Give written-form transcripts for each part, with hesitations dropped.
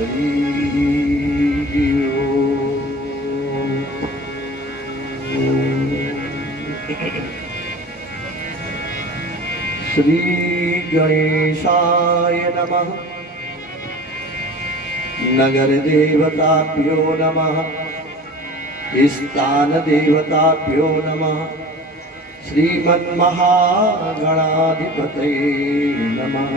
श्री गणेशाय नमः। नगर देवताभ्यो नमः। स्थान देवताभ्यो नमः। श्रीमन्महागणाधिपतये नमः।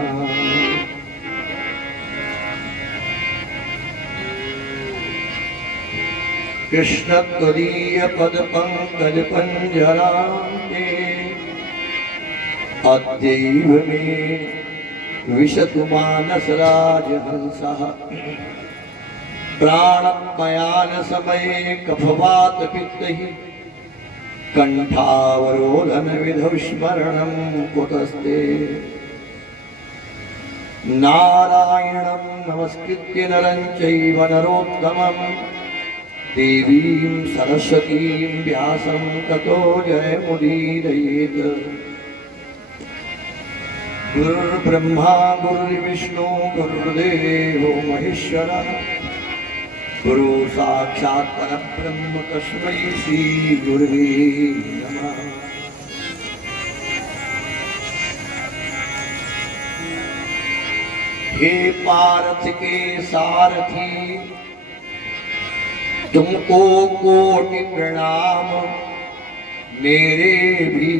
कृष्ण त्वदीय पद पंकज पंजरान्ते अद्यैव मे विशतु मानस राजहंसः। प्राणमयान समये कफवात पित्तैः कंठावरोधन विधौ स्मरणं कुतस्ते। नारायणं नमस्कृत्य नरं चैव नरोत्तमं देवीं सरस्वतीं व्यासं ततो जयमुदीरयेत्। गुरुर्ब्रह्मा गुरुर्विष्णु गुरुर्देवो महेश्वरः। गुरु साक्षात् परब्रह्म तस्मै श्री गुरुवे नमः। हे पार्थ के सारथी तुमको कोटि प्रणाम। मेरे भी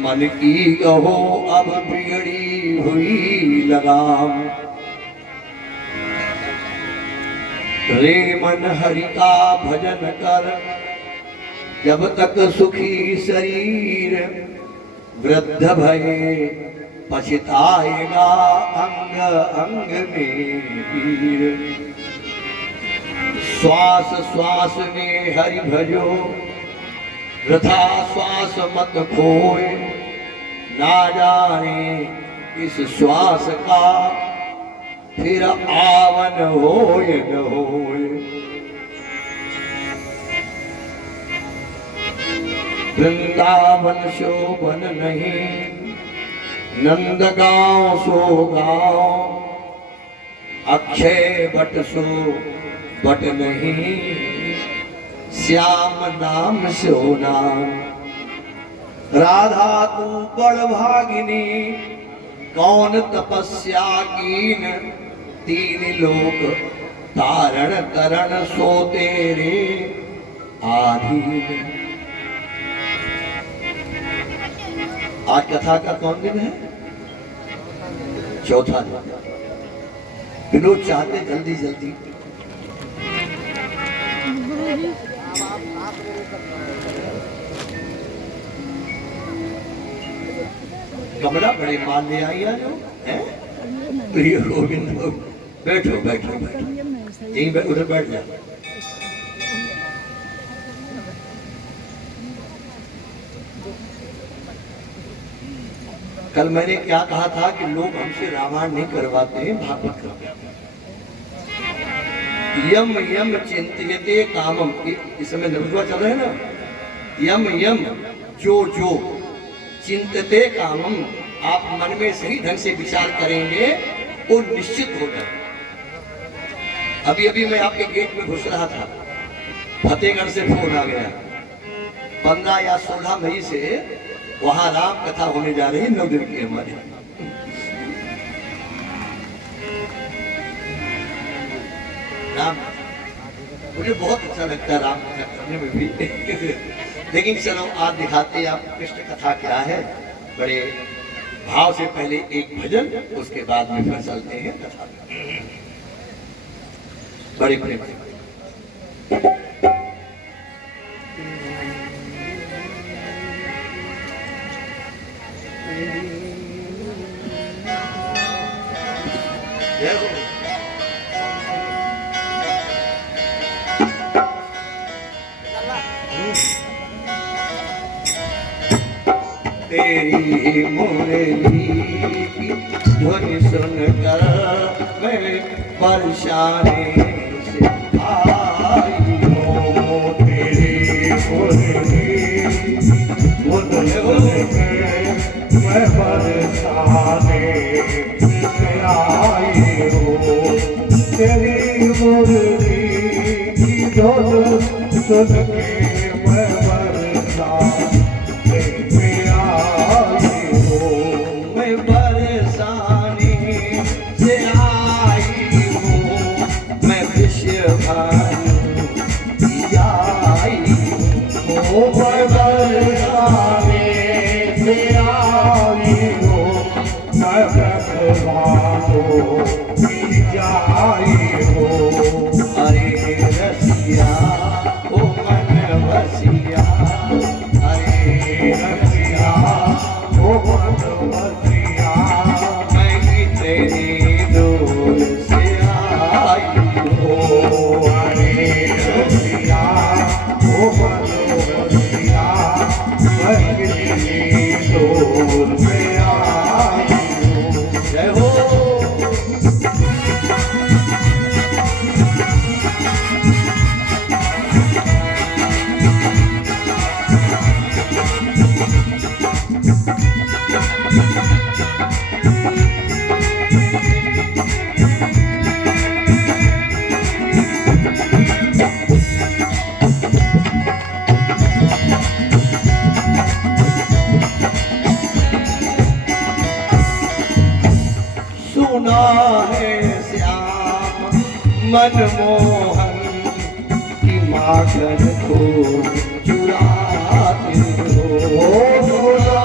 मन की कहो अब बिगड़ी हुई लगाम। रे मन हरि का भजन कर जब तक सुखी शरीर। वृद्ध भये पछताएगा अंग अंग में पीर। श्वास श्वास में हरि भजो वृथा श्वास मत खोए। ना जाने इस श्वास का फिर आवन होय न होय। वृंदावन शोभन नहीं नंद गाँव सो गाँव। अक्षय बट सो बट नहीं श्याम नाम सो नाम। राधा तू बड़ भागिनी कौन तपस्या कीन। तीन लोक तारण तरण सो तेरे आधीन। आज कथा का कौन दिन है? चौथा दिन। विनोद चाहते जल्दी जल्दी कमरा बड़े मान ले आई आज हैं? प्रिय गोविंद बैठो बैठो बैठो यहीं उधर बैठ जाओ। कल मैंने क्या कहा था कि लोग हमसे रामायण नहीं करवाते हैं, भागवत करवाते हैं। यम यम चिंतयते कामम। इस समय नवजुआ चल रहे हैं ना। यम यम जो जो चिंतते कामम। आप मन में सही ढंग से विचार करेंगे वो निश्चित हो जाए। अभी अभी मैं आपके गेट में घुस रहा था, फतेहगढ़ से फोन आ गया। 15 या 16 मई से वहां राम कथा होने जा रही है 9 दिन की हमारी। राम मुझे बहुत अच्छा लगता है राम कथा करने में भी। लेकिन चलो आज दिखाते हैं आप कृष्ण कथा क्या है। बड़े भाव से पहले एक भजन, उसके बाद में फिर चलते हैं कथा। बड़े प्रेम से तेरी मुरली की ध्वनि सुनकर मैं परेशानी से आई हूँ। तेरी मुरली ध्वनि सुनकर मैं परेशानी से आई हूँ। ओ बरसाने से आई हो नरक भालो की जाई हो। अरे रसिया ओ मन वसिया, अरे रसिया ओ मन वसिया, मैं भी तेरी दूर से आई ओ अरे रसिया ओ मन वसिया, मैं कितनी दूर से आई हूँ। जय हो। सुना है श्याम मनमोहन की माखन को चुराते हो। सुना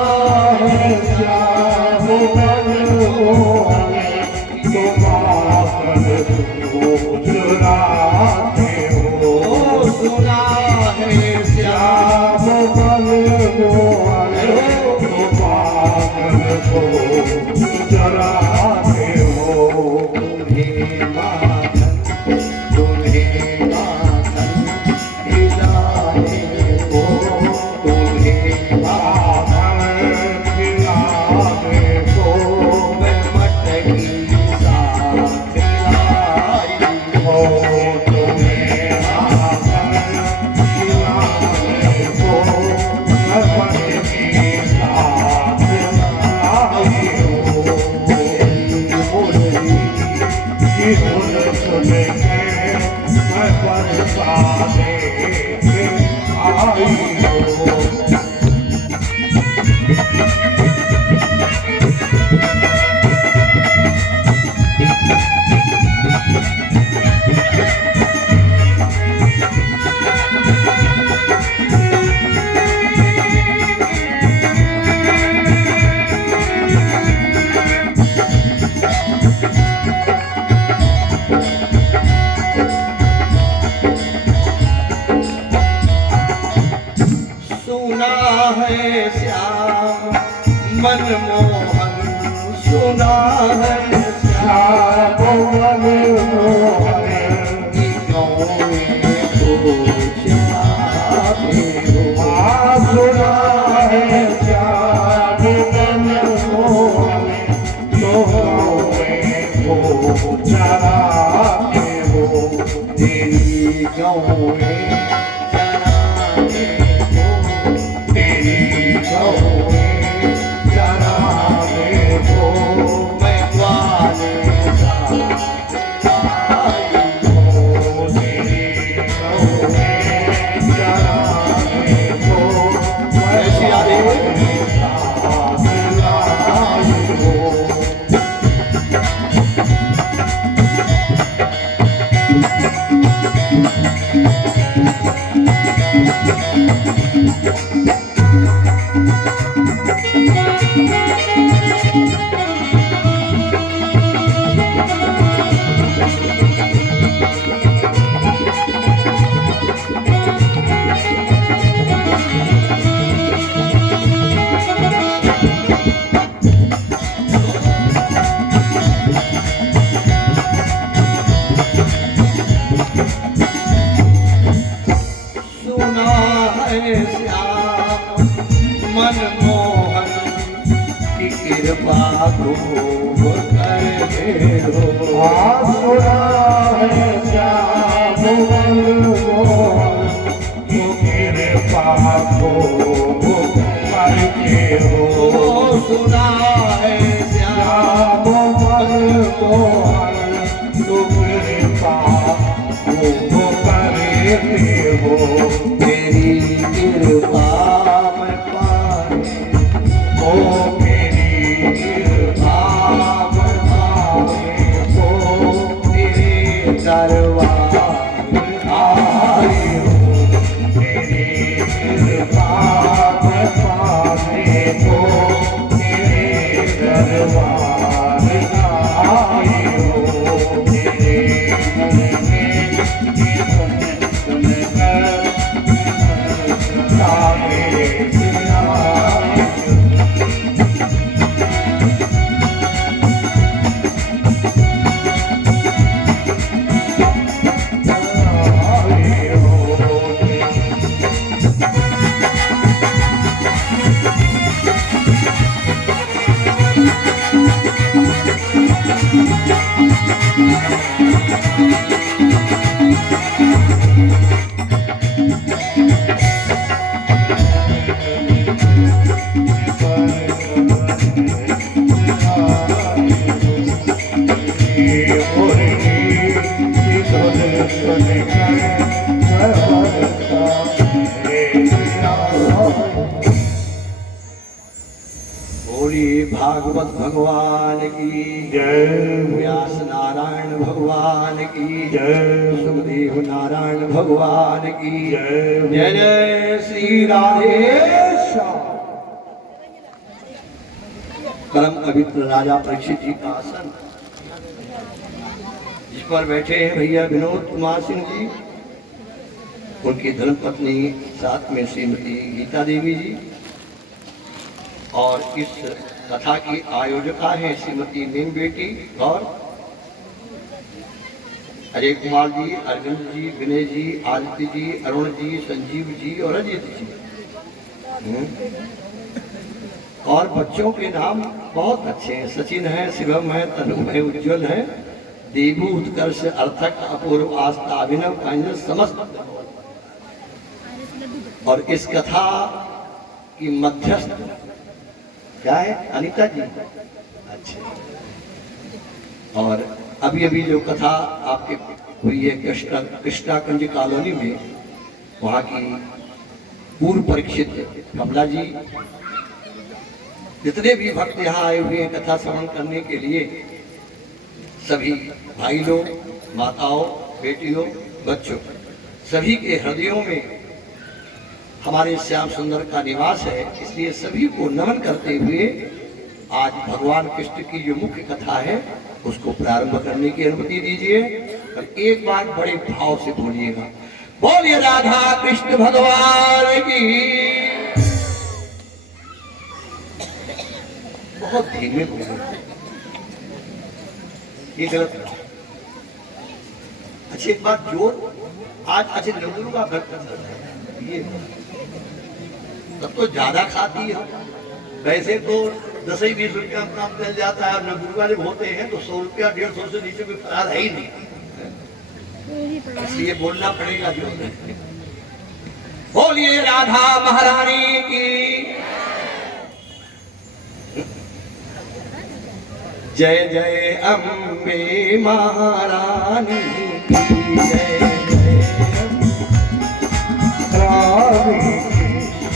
है श्याम मनमोहन तुम आकर को चुराते हो। सुना है श्याम श्याम मनमोहन तुम आकर को चुराते हो। तुम्हें माखन, तुम्हें माखन खिलाने को, तुम्हें आकर खिलाने को मैं मटकी साथ लाई हो। तुम्हें आकर खिलाने को मैं मटकी साथ लाई हूँ। कि धुन सुन के मैं बरसाने आई हूँ। सुना है श्याम मनमोहन, सुना है श्याम श्याम मनमोहन की गौएं को चुराते हो। सुना है श्याम मनमोहन को चराते हो। तेरी गौएं चराने को, तेरी गौएं चराने को मैं ग्वाले साथ आई हो। तेरी गौएं चराने को ऐसी आदि साथ लाई हो। सुना है श्याम मनमोहन की कृपा खूब करते हो। सुना है श्याम मनमोहन को कृपा को करते हो। सुना है श्याम श्याम मनमोहन को कृपा को करते हो। तेरी कृपा मैं पाने ओ मेरी कृपा पाने को तेरे दरबार आ भागवत भगवान की जय व्यास नारायण भगवान की जय सुखदेव नारायण भगवान की जय जय जय श्री राधेश्याम। परम पवित्र राजा परीक्षित जी का आसन जिस पर बैठे हैं भैया विनोद कुमार सिंह जी, उनकी धर्मपत्नी साथ में श्रीमती गीता देवी जी, और इस कथा की आयोजका है श्रीमती मीन बेटी और अजय कुमार जी, अरविंद जी, विनय जी, आदित्य जी, अरुण जी, संजीव जी और अजीत जी। और बच्चों के नाम बहुत अच्छे हैं, सचिन है, शिवम है, तनु है, उज्जवल है, देवू, उत्कर्ष, अर्थक, अपूर्व, आस्था, अभिनव, कांजल, समस्त। और इस कथा की मध्यस्थ क्या है? अनीता जी। अच्छा। और अभी अभी जो कथा आपके हुई है कृष्णाकुंज कॉलोनी में, वहाँ की पूर्व परीक्षित कमला जी, जितने भी भक्त यहाँ आए हुए हैं कथा श्रवण करने के लिए, सभी भाई लोग, माताओं, बेटियों, बच्चों, सभी के हृदयों में हमारे श्याम सुंदर का निवास है। इसलिए सभी को नमन करते हुए आज भगवान कृष्ण की जो मुख्य कथा है उसको प्रारंभ करने की अनुमति दीजिए। और एक बार बड़े भाव से बोलिएगा, बोलिए राधा कृष्ण भगवान की। बहुत धीमे बोले, ये गलत है। अच्छा एक बात जोर, आज अच्छा नवदुर्गा का व्रत है, ये तब तो ज्यादा खाती है। वैसे तो 10-20 रुपया काम चल जाता है, और नवदुर्गा जब होते हैं तो 100 रुपया 150 से नीचे कोई फरार है ही नहीं, इसलिए बोलना पड़ेगा जो। बोलिए राधा महारानी की जय जय अम्बे महारानी की जय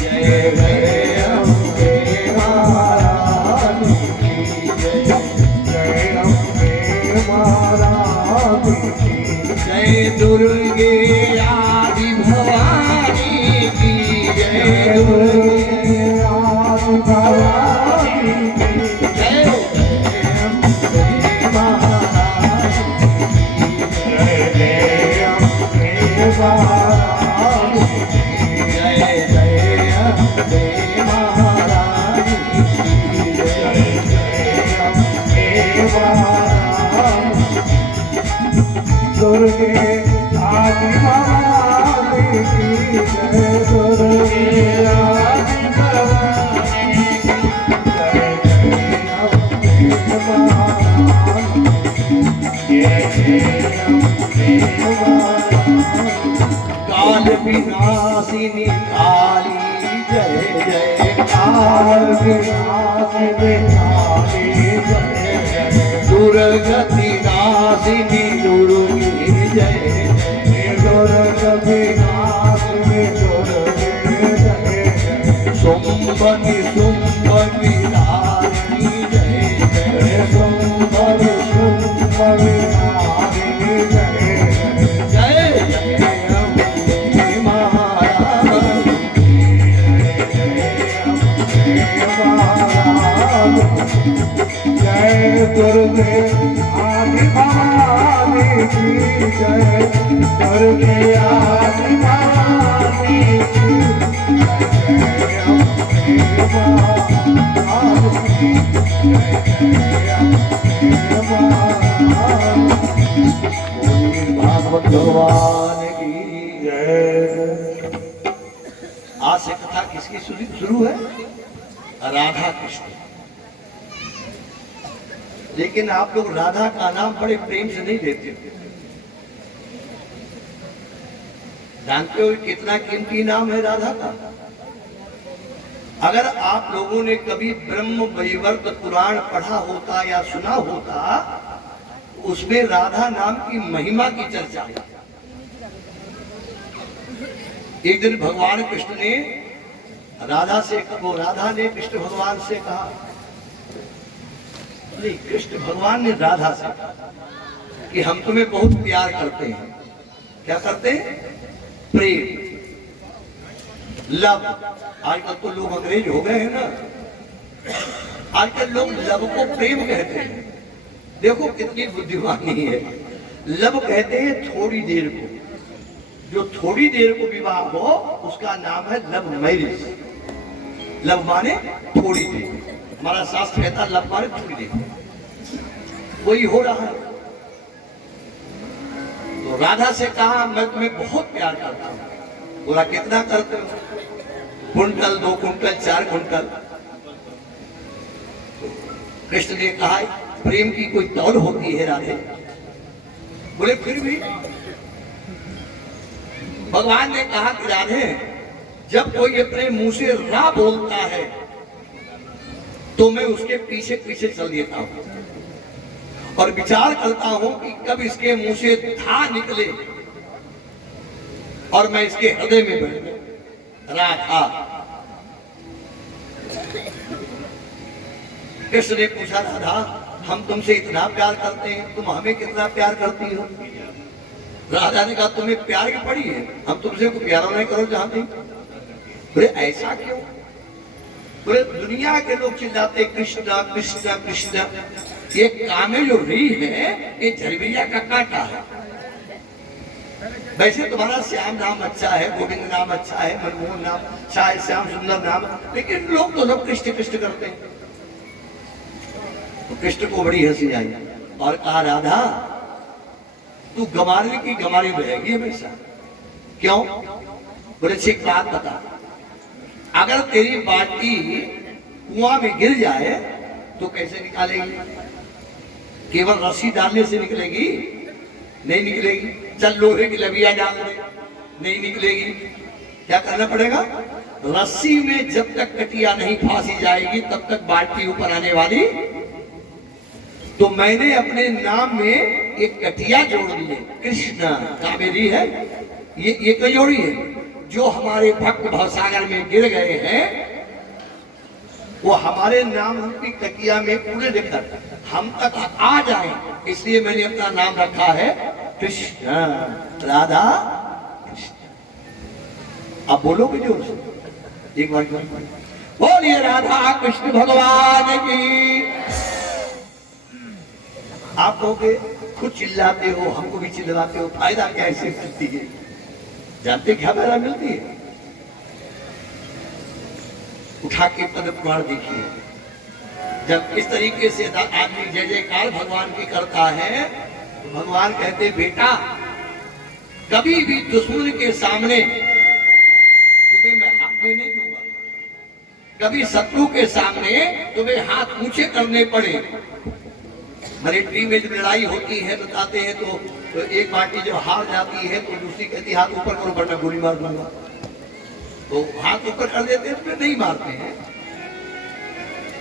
जय जय अम्बे महारानी की जय जय अम्बे महारानी की जय दुर्गे आदि भवानी की जय दुर्गे आदि भवानी की जय अम्बे महारानी जय जय अम्बे महारानी जय जय अम्बे महारानी जय जय अम्बे महारानी दुर्गे आदि भवानी की जय दुर्गे आदि भवानी की जय जय अम्बे महारानी जय जय अम्बे महारानी काल विनाशिनी काली जय जय काल विनाशिनी काली जय जय दुर्गति नाशिनी दुर्गे जय जय दुर्ग विनाशिनी दुर्गे जय जय सुंबनि सुंबनि नारिणी जय जय सुंदर सुंदर विनाशिनी जय जय जय जय अम्बे महारानी जय दुर्गे आदि भवानी की जय दुर्गे आदि भवानी की जय भागवत भगवान की जय। आज से कथा किसकी शुरू है? राधा कृष्ण। लेकिन आप लोग राधा का नाम बड़े प्रेम से नहीं लेते। जानते हो कितना कीमती नाम है राधा का? अगर आप लोगों ने कभी ब्रह्म वैवर्त पुराण पढ़ा होता या सुना होता, तो उसमें राधा नाम की महिमा की चर्चा है। एक दिन भगवान कृष्ण ने राधा ने कृष्ण भगवान से कहा, नहीं, कृष्ण भगवान ने राधा से कहा कि हम तुम्हें बहुत प्यार करते हैं। क्या करते हैं? प्रेम, लव। आजकल तो लोग अंग्रेज हो गए हैं ना, आजकल लोग लव को प्रेम कहते हैं। देखो कितनी बुद्धिमानी है। लव कहते हैं थोड़ी देर को, जो थोड़ी देर को विवाह हो उसका नाम है लव मैरिज। लव माने थोड़ी देर। हमारा शास्त्र कहता है लव माने थोड़ी देर। वही हो रहा है। तो राधा से कहा मैं तुम्हें बहुत प्यार करता हूं। बोला कितना करते हो? Quintal, 2 quintal, 4 quintal. कृष्ण ने कहा प्रेम की कोई तौल होती है राधे? बोले फिर भी। भगवान ने कहा कि राधे, जब कोई अपने मुंह से रा बोलता है तो मैं उसके पीछे पीछे चल देता हूं और विचार करता हूं कि कब इसके मुंह से धा निकले और मैं इसके हृदय में बैठ। राधा। कृष्ण ने पूछा, राधा हम तुमसे इतना प्यार करते हैं, तुम हमें कितना प्यार करती हो? राधा ने कहा तुम्हें प्यार की पड़ी है, हम तुमसे को प्यार नहीं करो चाहते। बोले ऐसा क्यों? बोले दुनिया के लोग चिल्लाते कृष्णा कृष्णा कृष्णा, ये कामे जो री है ये झरबिया का कांटा है। वैसे तुम्हारा श्याम नाम अच्छा है, गोविंद नाम अच्छा है, मनमोहन नाम अच्छा है, श्याम सुंदर नाम, लेकिन लोग तो सब कृष्ण कृष्ण करते हैं। तो कृष्ण को बड़ी हंसी आई और कहा राधा तू गमारी की गमारी रहेगी हमेशा। क्यों? बोले एक बात बता, अगर तेरी बाटी कुआं में गिर जाए तो कैसे निकालेगी? केवल रस्सी डालने से निकलेगी? नहीं निकलेगी। चल लोहे की लबिया डाल दे, नहीं निकलेगी। क्या करना पड़ेगा? रस्सी में जब तक कटिया नहीं फांसी जाएगी तब तक बाल्टी ऊपर आने वाली। तो मैंने अपने नाम में एक कटिया जोड़ दी है, कृष्ण कावेरी है। ये क्यों जोड़ी है? जो हमारे भक्त भवसागर में गिर गए हैं वो हमारे नाम रूपी कटिया में पूरे लेकर हम तक आ जाए, इसलिए मैंने अपना नाम रखा है कृष्ण। राधा कृष्ण। अब बोलोगे जोर से एक बार बोलिए राधा कृष्ण भगवान की। आप कहोगे खुद चिल्लाते हो, हमको भी चिल्लाते हो, फायदा कैसे मिलती है? जानते क्या फायदा मिलती है? उठा के पद पुराण देखिए। जब इस तरीके से आदमी जय जयकार भगवान की करता है तो भगवान कहते बेटा कभी भी दुश्मन के सामने तुम्हें मैं हाथ नहीं दूंगा, कभी शत्रु के सामने तुम्हें हाथ ऊंचे करने पड़े। मिलिट्री में जब लड़ाई होती है बताते हैं तो एक पार्टी जब हार जाती है तो दूसरी कहती हाथ ऊपर करो वरना गोली मार दूंगा। तो हाथ ऊपर कर देते हैं तो नहीं मारते हैं।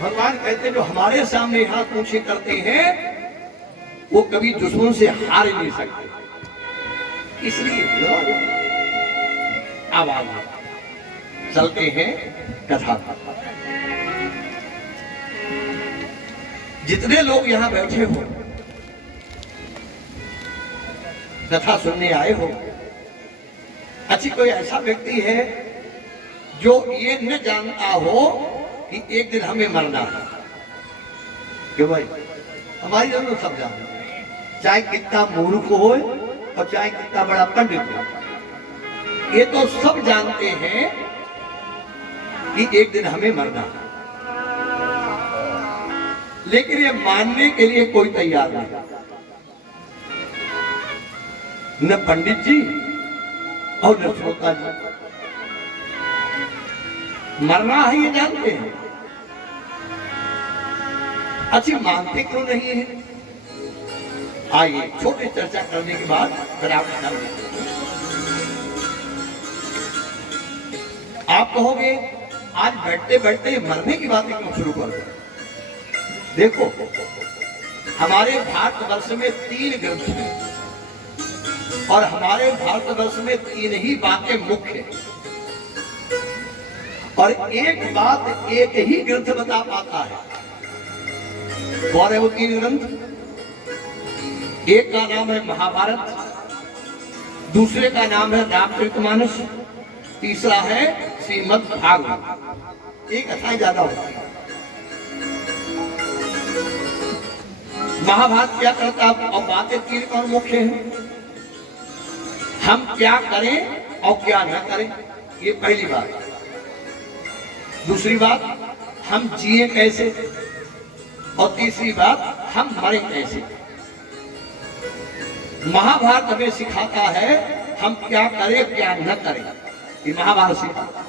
भगवान कहते जो हमारे सामने हाथ ऊंचे करते हैं वो कभी दुश्मन से हार ही नहीं सकते। इसलिए आवाज चलते हैं कथा। जितने लोग यहाँ बैठे हो कथा सुनने आए हो, अच्छी कोई ऐसा व्यक्ति है जो ये न जानता हो कि एक दिन हमें मरना है? क्यों भाई? हमारी जरूरत सब जानते, चाहे कितना मूर्ख हो और चाहे कितना बड़ा पंडित हो, ये तो सब जानते हैं कि एक दिन हमें मरना है, लेकिन ये मानने के लिए कोई तैयार नहीं, न पंडित जी और न श्रोता जी। मरना है ये जानते हैं, अच्छी मानते क्यों नहीं है? आइए छोटी चर्चा करने के बाद फिर आप आप कहोगे आज बैठते बैठते मरने की बातें क्यों शुरू कर दो? देखो, हमारे भारतवर्ष में 3 ग्रंथ हैं और हमारे भारतवर्ष में 3 ही बातें मुख्य हैं और एक बात एक ही ग्रंथ बता पाता है। कौन है वो 3 ग्रंथ? एक का नाम है महाभारत, दूसरे का नाम है रामचरितमानस, तीसरा है श्रीमद् भागवत। एक अध्याय ज्यादा होता है। महाभारत क्या करता है और बातें 3 कौन मुख्य हैं? हम क्या करें और क्या न करें, ये पहली बात। दूसरी बात, हम जिए कैसे, और तीसरी बात, हम मरे कैसे। महाभारत हमें सिखाता है हम क्या करें क्या न करें, ये महाभारत सिखाता है।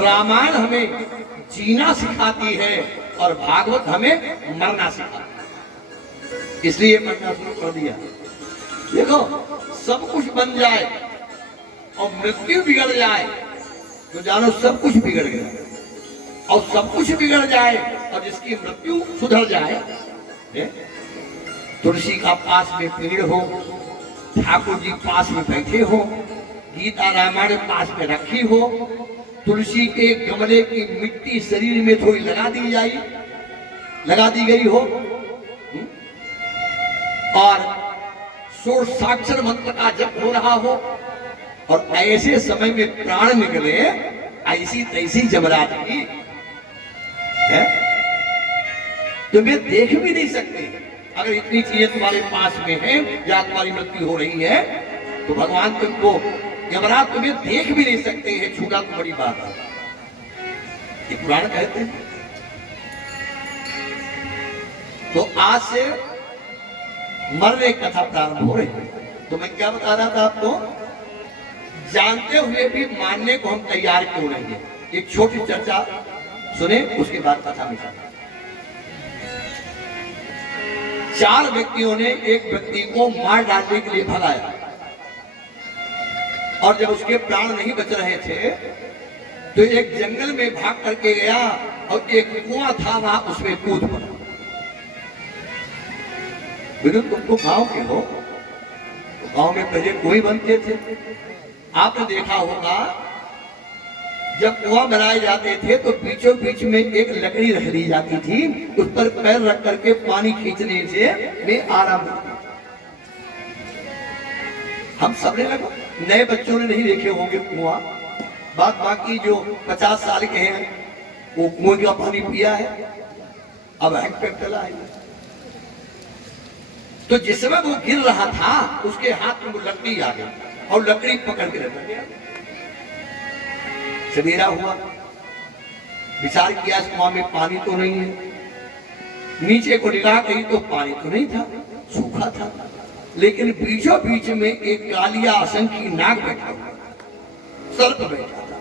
रामायण हमें जीना सिखाती है और भागवत हमें मरना सिखाती है। इसलिए मरना शुरू कर दिया। देखो, सब कुछ बन जाए और मृत्यु बिगड़ जाए तो जानो सब कुछ बिगड़ गया, और सब कुछ बिगड़ जाए और जिसकी मृत्यु सुधर जाए। तुलसी का पास में पेड़ हो, ठाकुर जी पास में बैठे हो, गीता रामायण पास में रखी हो, तुलसी के गमले की मिट्टी शरीर में थोड़ी लगा दी गई हो, और षोडशाक्षर मंत्र का जप हो रहा हो, और ऐसे समय में प्राण निकले, ऐसी तैसी जमरात की है, तुम्हें देख भी नहीं सकते। अगर इतनी चीजें तुम्हारे पास में है या तुम्हारी मृत्यु हो रही है तो भगवान तुमको, यमराज तुम्हें देख भी नहीं सकते हैं, छूना तो बड़ी बात है। ये पुराण कहते हैं। तो आज से मरने की कथा प्रारंभ हो रही है। तो मैं क्या बता रहा था आपको, जानते हुए भी मानने को हम तैयार क्यों नहीं है। एक छोटी चर्चा सुने, उसके बाद कथा में चलते। 4 व्यक्तियों ने एक व्यक्ति को मार डालने के लिए भगाया, और जब उसके प्राण नहीं बच रहे थे तो एक जंगल में भाग करके गया और एक कुआं था वहां, उसमें कूद पड़ा। तुम तो गांव के हो, तो गांव में पहले कुएं बनते थे। आपने देखा होगा जब कुआं बनाए जाते थे तो बीचों बीच में एक लकड़ी रख दी जाती थी, उस पर पैर रख करके पानी खींचने से में आराम होता। हम सब ने लगा, नए बच्चों ने नहीं देखे होंगे कुआं, बाकी जो 50 साल के हैं वो कुएं का पानी पिया है, अब हैंडपैप चला है। तो जिस समय वो गिर रहा था उसके हाथ में वो लकड़ी आ गई और लकड़ी पकड़ के रख गया। सवेरा हुआ, विचार किया इस कुआं में पानी तो नहीं है, नीचे को निगाह करी तो पानी तो नहीं था, सूखा था, लेकिन बीचों बीच में एक कालिया असंख्य नाग बैठा हुआ, सर्प बैठा था।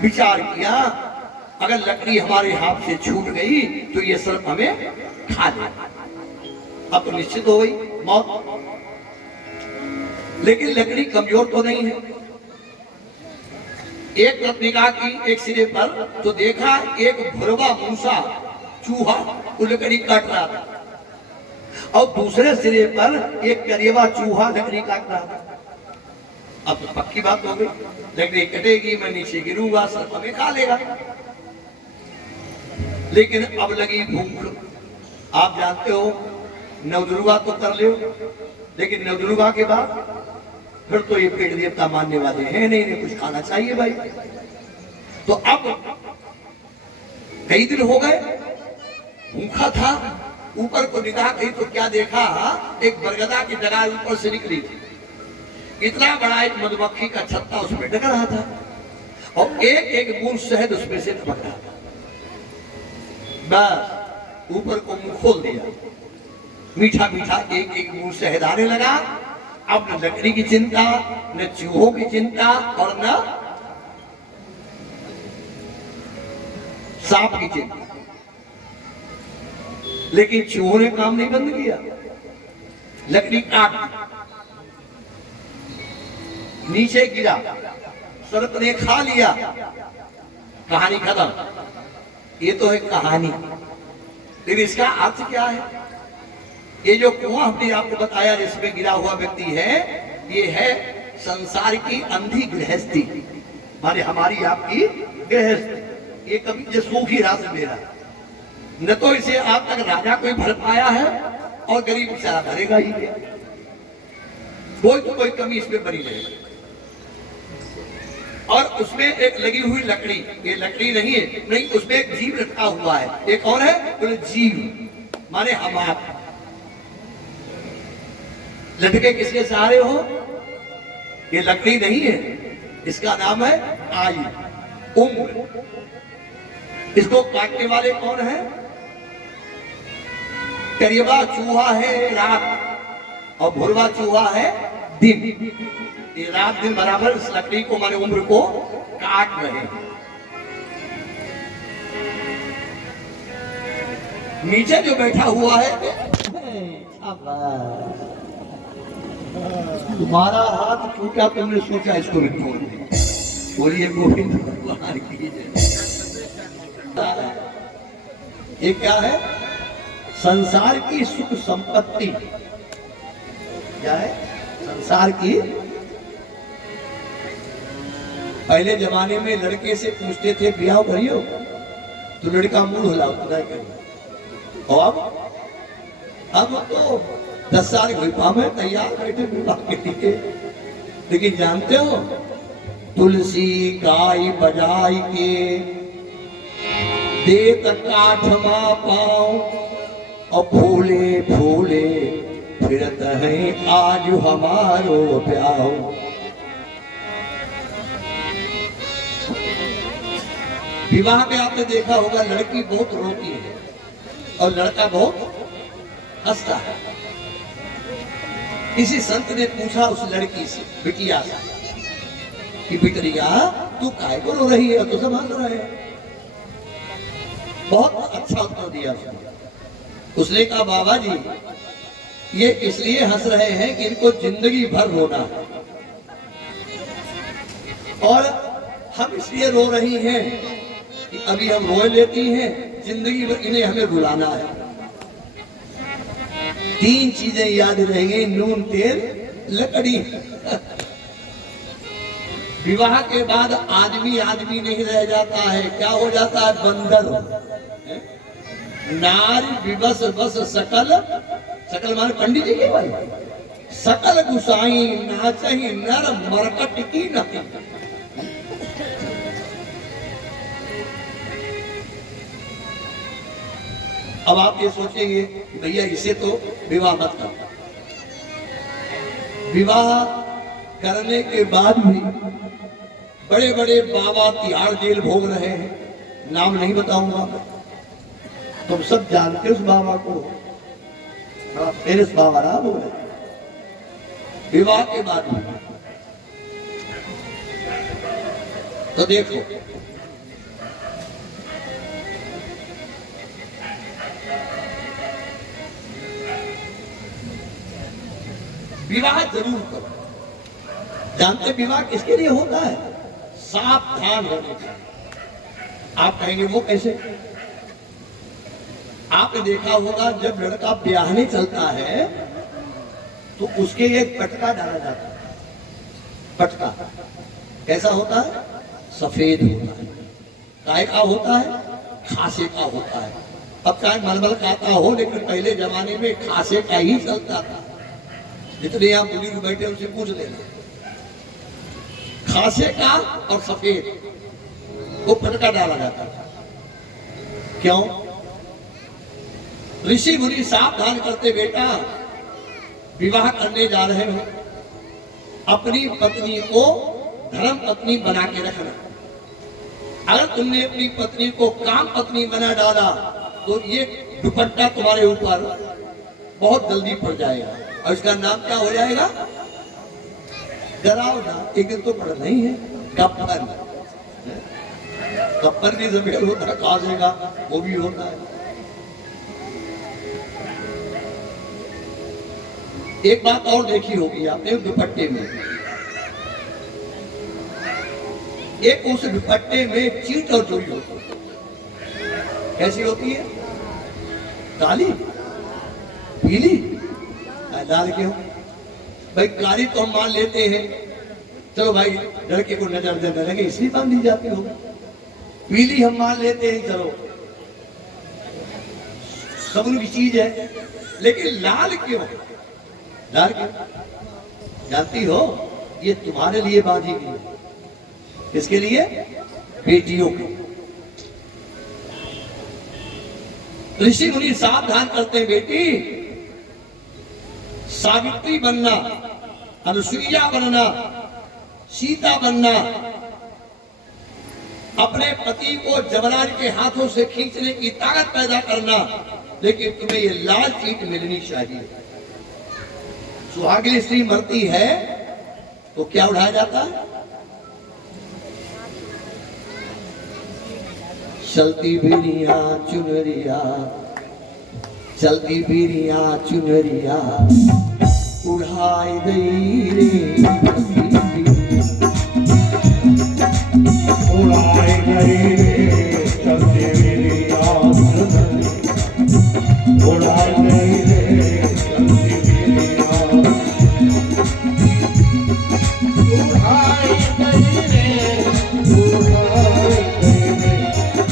विचार किया अगर लकड़ी हमारे हाथ से छूट गई तो ये सर्प हमें खा लेगा, अब तो निश्चित हो गई मौत। लेकिन लकड़ी कमजोर तो नहीं है। एक तरफ निगाह की एक सिरे पर तो देखा एक भुरवा मूसा चूहा वो लकड़ी काट रहा था, और दूसरे सिरे पर एक करेवा चूहा लकड़ी काट रहा था। अब तो पक्की बात हो गई, लकड़ी कटेगी, मैं नीचे गिरूंगा, सर्प हमें खा लेगा। लेकिन अब लगी भूख। आप जानते हो नवदुर्गा तो कर लो, लेकिन नवदुर्गा के बाद फिर तो ये पेट देवता मानने वाले हैं नहीं, इन्हें कुछ खाना चाहिए भाई। तो अब कई दिन हो गए, भूखा था, ऊपर को निगाह कही तो क्या देखा, एक बरगदा की डगार ऊपर से निकली थी। इतना बड़ा एक मधुमक्खी का छत्ता उसमें डग रहा था, और एक एक बूंद शहद उसमें से टपक रहा था। बस ऊपर को मुंह खोल दिया, मीठा मीठा एक एक बूंद शहद आने लगा। अब न लकड़ी की चिंता, न चूहों की चिंता और न सांप की चिंता। लेकिन चूहों ने काम नहीं बंद किया, लकड़ी काट नीचे गिरा, सर्प ने खा लिया, कहानी खत्म। ये तो है कहानी, लेकिन इसका अर्थ क्या है? ये जो कुआं हमने आपको बताया जिसमें गिरा हुआ व्यक्ति है, ये है संसार की अंधी गृहस्थी, माने हमारी आपकी गृहस्थी। ये कभी जो सूखी रात में रहा, न तो इसे आज तक राजा कोई भर पाया है और गरीब बेचारा भरेगा ही क्या। कोई तो कोई कमी इसमें बनी रहेगी। और उसमें एक लगी हुई लकड़ी, ये लकड़ी नहीं है, नहीं, उसमें एक जीव लटका हुआ है। एक और है बोले जीव, माने हम आप लटके किसके सहारे हो? ये लकड़ी नहीं है, इसका नाम है आयु, उम्र। इसको काटने वाले कौन है? करियवा चूहा है रात और भुरवा चूहा है दिन। ये रात दिन बराबर इस लकड़ी को माने उम्र को काट रहे हैं। नीचे जो बैठा हुआ है, तुम्हारा हाथ टूटा, तुमने सोचा इसको भी तोड़ दे। बोलिए गोविंद भगवान की जय। ये क्या है? संसार की सुख संपत्ति। क्या है? संसार की। पहले जमाने में लड़के से पूछते थे ब्याह करियो, तो लड़का मुंह हिलाओ नहीं करियो। और अब तो 10 साल हुई पावे तैयार बैठे विवाह के लिए। लेकिन जानते हो, तुलसी गाय बजाई के देत काठमा पाओ और फूले फूले फिरत है आज हमारो ब्याह। विवाह में आपने देखा होगा लड़की बहुत रोती है और लड़का बहुत हंसता है। किसी संत ने पूछा उस लड़की से, बिटिया से, कि बिटिया तू काहे को रो रही है? तो सब हंस रहे हैं। बहुत अच्छा उत्तर दिया उसने। उसने कहा बाबा जी, ये इसलिए हंस रहे हैं कि इनको जिंदगी भर रोना है, और हम इसलिए रो रही हैं कि अभी हम रोए लेती हैं, जिंदगी भर इन्हें हमें रुलाना है। 3 चीजें याद रहेंगी, नून तेल लकड़ी। विवाह के बाद आदमी आदमी नहीं रह जाता है, क्या हो जाता है? बंदर। नारी विवश बस सकल, सकल माने पंडित जी के भाई, सकल गुसाई नाचही नर मरकट की नहीं। अब आप ये सोचेंगे भैया इसे तो विवाह मत करो। विवाह करने के बाद भी बड़े बड़े बाबा तिहाड़ जेल भोग रहे हैं, नाम नहीं बताऊंगा। तुम सब जानते हो उस बाबा को, मेरे बाबा राम हो गए विवाह के बाद भी। तो देखो, विवाह जरूर करो। जानते विवाह किसके लिए होता है? सावधान होने के। आप कहेंगे वो कैसे? आपने देखा होगा जब लड़का ब्याहने चलता है तो उसके एक पटका डाला जाता है। पटका कैसा होता है? सफेद होता है। काय का होता है? खासे का होता है। अब चाहे मलमल का हो, लेकिन पहले जमाने में खासे का ही चलता था। जितने यहाँ बुजुर्ग बैठे उनसे पूछ लेना, खासे का और सफेद वो पटका डाला जाता था। क्यों? ऋषि मुनि सावधान करते, बेटा विवाह करने जा रहे हो, अपनी पत्नी को धर्म पत्नी बना के रखना। अगर तुमने अपनी पत्नी को काम पत्नी बना डाला तो ये दुपट्टा तुम्हारे ऊपर बहुत जल्दी पड़ जाएगा और इसका नाम क्या हो जाएगा? डरावना। एक दिन तो पढ़ना ही है कप्पन। कप्पन भी जमीन होता है, काजे का वो भी होता है। एक बात और देखी होगी आपने दुपट्टे में, एक उस दुपट्टे में चीट और चोरी होती है। कैसी होती है? काली, पीली, लाल क्यों? भाई काली तो हम मान लेते हैं, चलो भाई लड़के को नजर देने लगे इसलिए बांध दी जाती होगी। पीली हम मान लेते हैं, चलो सबूत की चीज है। लेकिन लाल क्यों? लाल क्यों जानती हो? ये तुम्हारे लिए बांधी गई। किसके लिए? बेटियों को। ऋषि मुनि सावधान करते हैं, बेटी सावित्री बनना, अनुसुईया बनना, सीता बनना, अपने पति को जबरान के हाथों से खींचने की ताकत पैदा करना, लेकिन तुम्हें ये लाल चीट मिलनी चाहिए। सुहागिन स्त्री मरती है तो क्या उठाया जाता है? चलती बीरिया चुनरिया, चलती बीरिया चुनरिया उड़ाई गई रे, उड़ाई गई रे चलती बीरिया चुनरिया, उड़ाई गई रे चलती बीरिया, उड़ाई गई रे, उड़ाई गई रे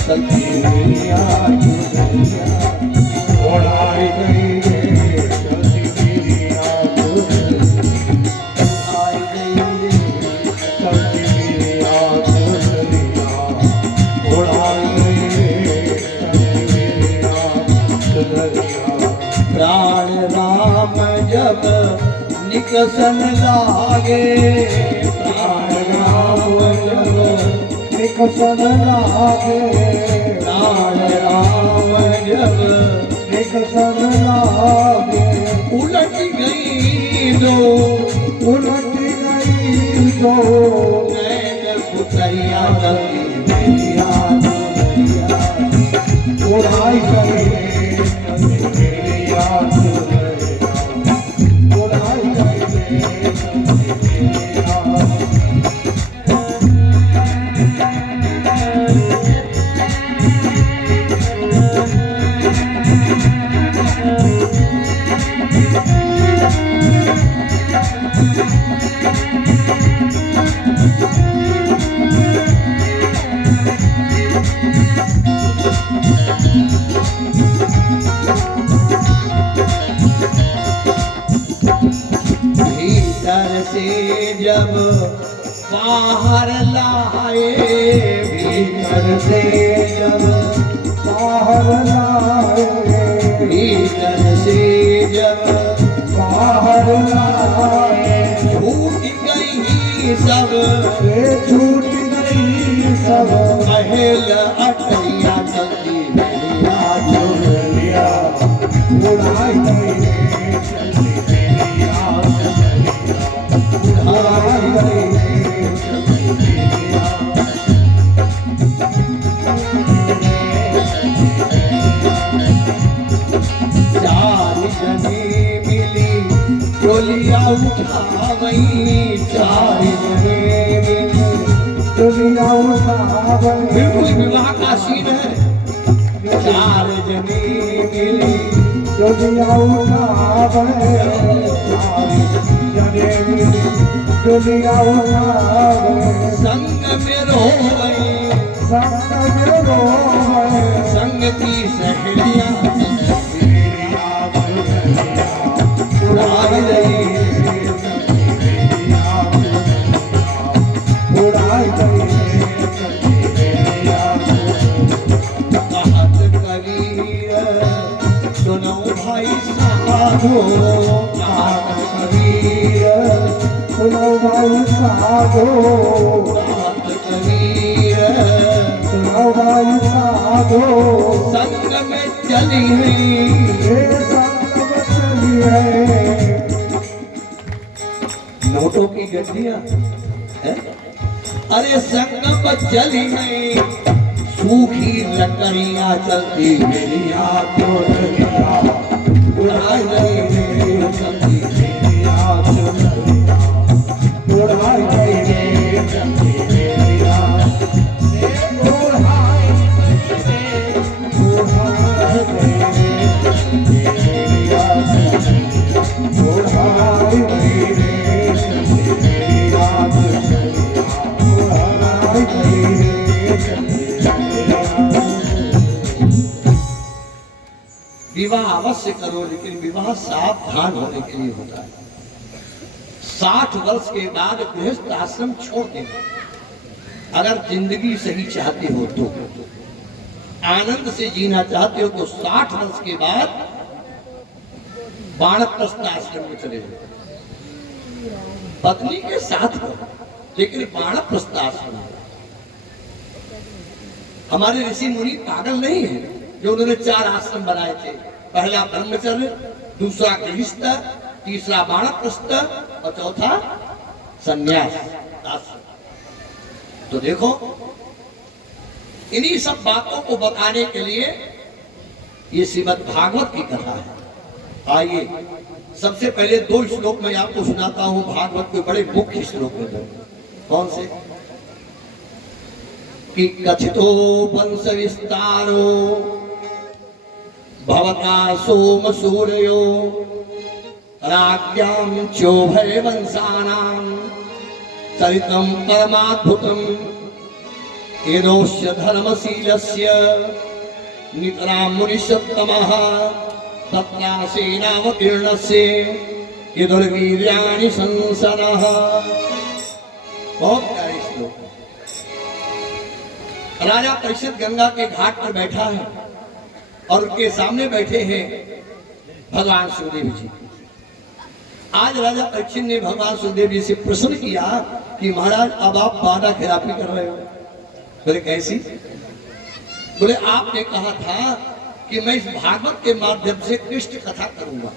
चलती बीरिया चुनरिया, उड़ाई गई रे चलती बीरिया चुनरिया। प्राण राम जब निकसन लागे, प्राण राम जब निकसन लागे, प्राण राम जब निकसन लागे, उलट गई दो, उलट गई दो नैन पुतरिया गई बेरिया चुनरिया, उड़ाई गई रे चलती बेरिया चुनरिया, उड़ाई गई रे चलती बेरिया। भीतर से जब बाहर लाए, भीतर से जब बाहर लाए, भीतर से जब बाहर लाए, छूट गई सब से छूट गई सब महल अटैया चलती बेरिया चुनरिया, उड़ाई गई रे चलती बेरिया चुनरिया, उड़ाई गई रे चलती बेरिया। चार जने मिली टोलिया उठावई, चार जने मिली। दुनिया उठावे, बिल्कुल विवाह का सीन है। चार जने मिली दुनिया उठावे, जने मिली दुनिया उठावे, संग में रोवई, संग में रोवे, संग की सहेलियां बेरिया चुनरिया, उड़ाई गई। बेरिया चुनरिया, उड़ाई गई रे चलती बेरिया चुनरिया। कहत कबीर सुनो भाई साधो, कहत कबीर सुनो भाई साधो, कहत कबीर जो संग में चली है। ये संग में चली है। नोटों की गड्डियां हैं? अरे संग में चली है, सूखी लकड़ियां चलती मेरिया तो नदिया उड़ाई गई रे चलती। उड़ाई गई रे चलती मेरिया। उड़ाई गई रे चलती मेरिया। उड़ाई गई रे चलती मेरिया। उड़ाई गई रे चलती मेरिया। विवाह अवश्य करो, लेकिन विवाह सावधान होने के लिए होता है। 60 वर्ष के बाद गृहस्थ आश्रम छोड़ देना। अगर जिंदगी सही चाहते हो तो, आनंद से जीना चाहते हो तो 60 वर्ष के बाद वानप्रस्थ आश्रम में चले जाओ, पत्नी के साथ रहो, लेकिन वानप्रस्थ आश्रम में। हमारे ऋषि मुनि पागल नहीं है जो उन्होंने 4 आश्रम बनाए थे। पहला ब्रह्मचर्य, दूसरा गृहस्थ, तीसरा वानप्रस्थ और चौथा संन्यास आश्रम। तो देखो, इन्हीं सब बातों को बताने के लिए ये श्रीमद् भागवत की कथा है। आइए सबसे पहले 2 श्लोक मैं आपको सुनाता हूं भागवत के बड़े मुख्य श्लोक में। कौन से? कि कथितो वंश विस्तारो भवता सोम सूर्यो राज्ञां चोभय वंशानां चरितं परमाद्भुतं एनोस्य धर्मशीलस्य नितरां मुनिषत्तमः तत्रासेनावतीर्णस्य यदुर्वीर्याणि संसनः। बहुत प्यारे श्लोक। राजा परीक्षित गंगा के घाट पर बैठा है और उनके सामने बैठे हैं भगवान सुखदेव जी। आज राजा परीक्षित ने भगवान सुखदेव जी से प्रश्न किया कि महाराज अब आप वादा खिलाफी कर रहे हो। बोले कैसी? बोले आपने कहा था कि मैं इस भागवत के माध्यम से कृष्ण कथा करूंगा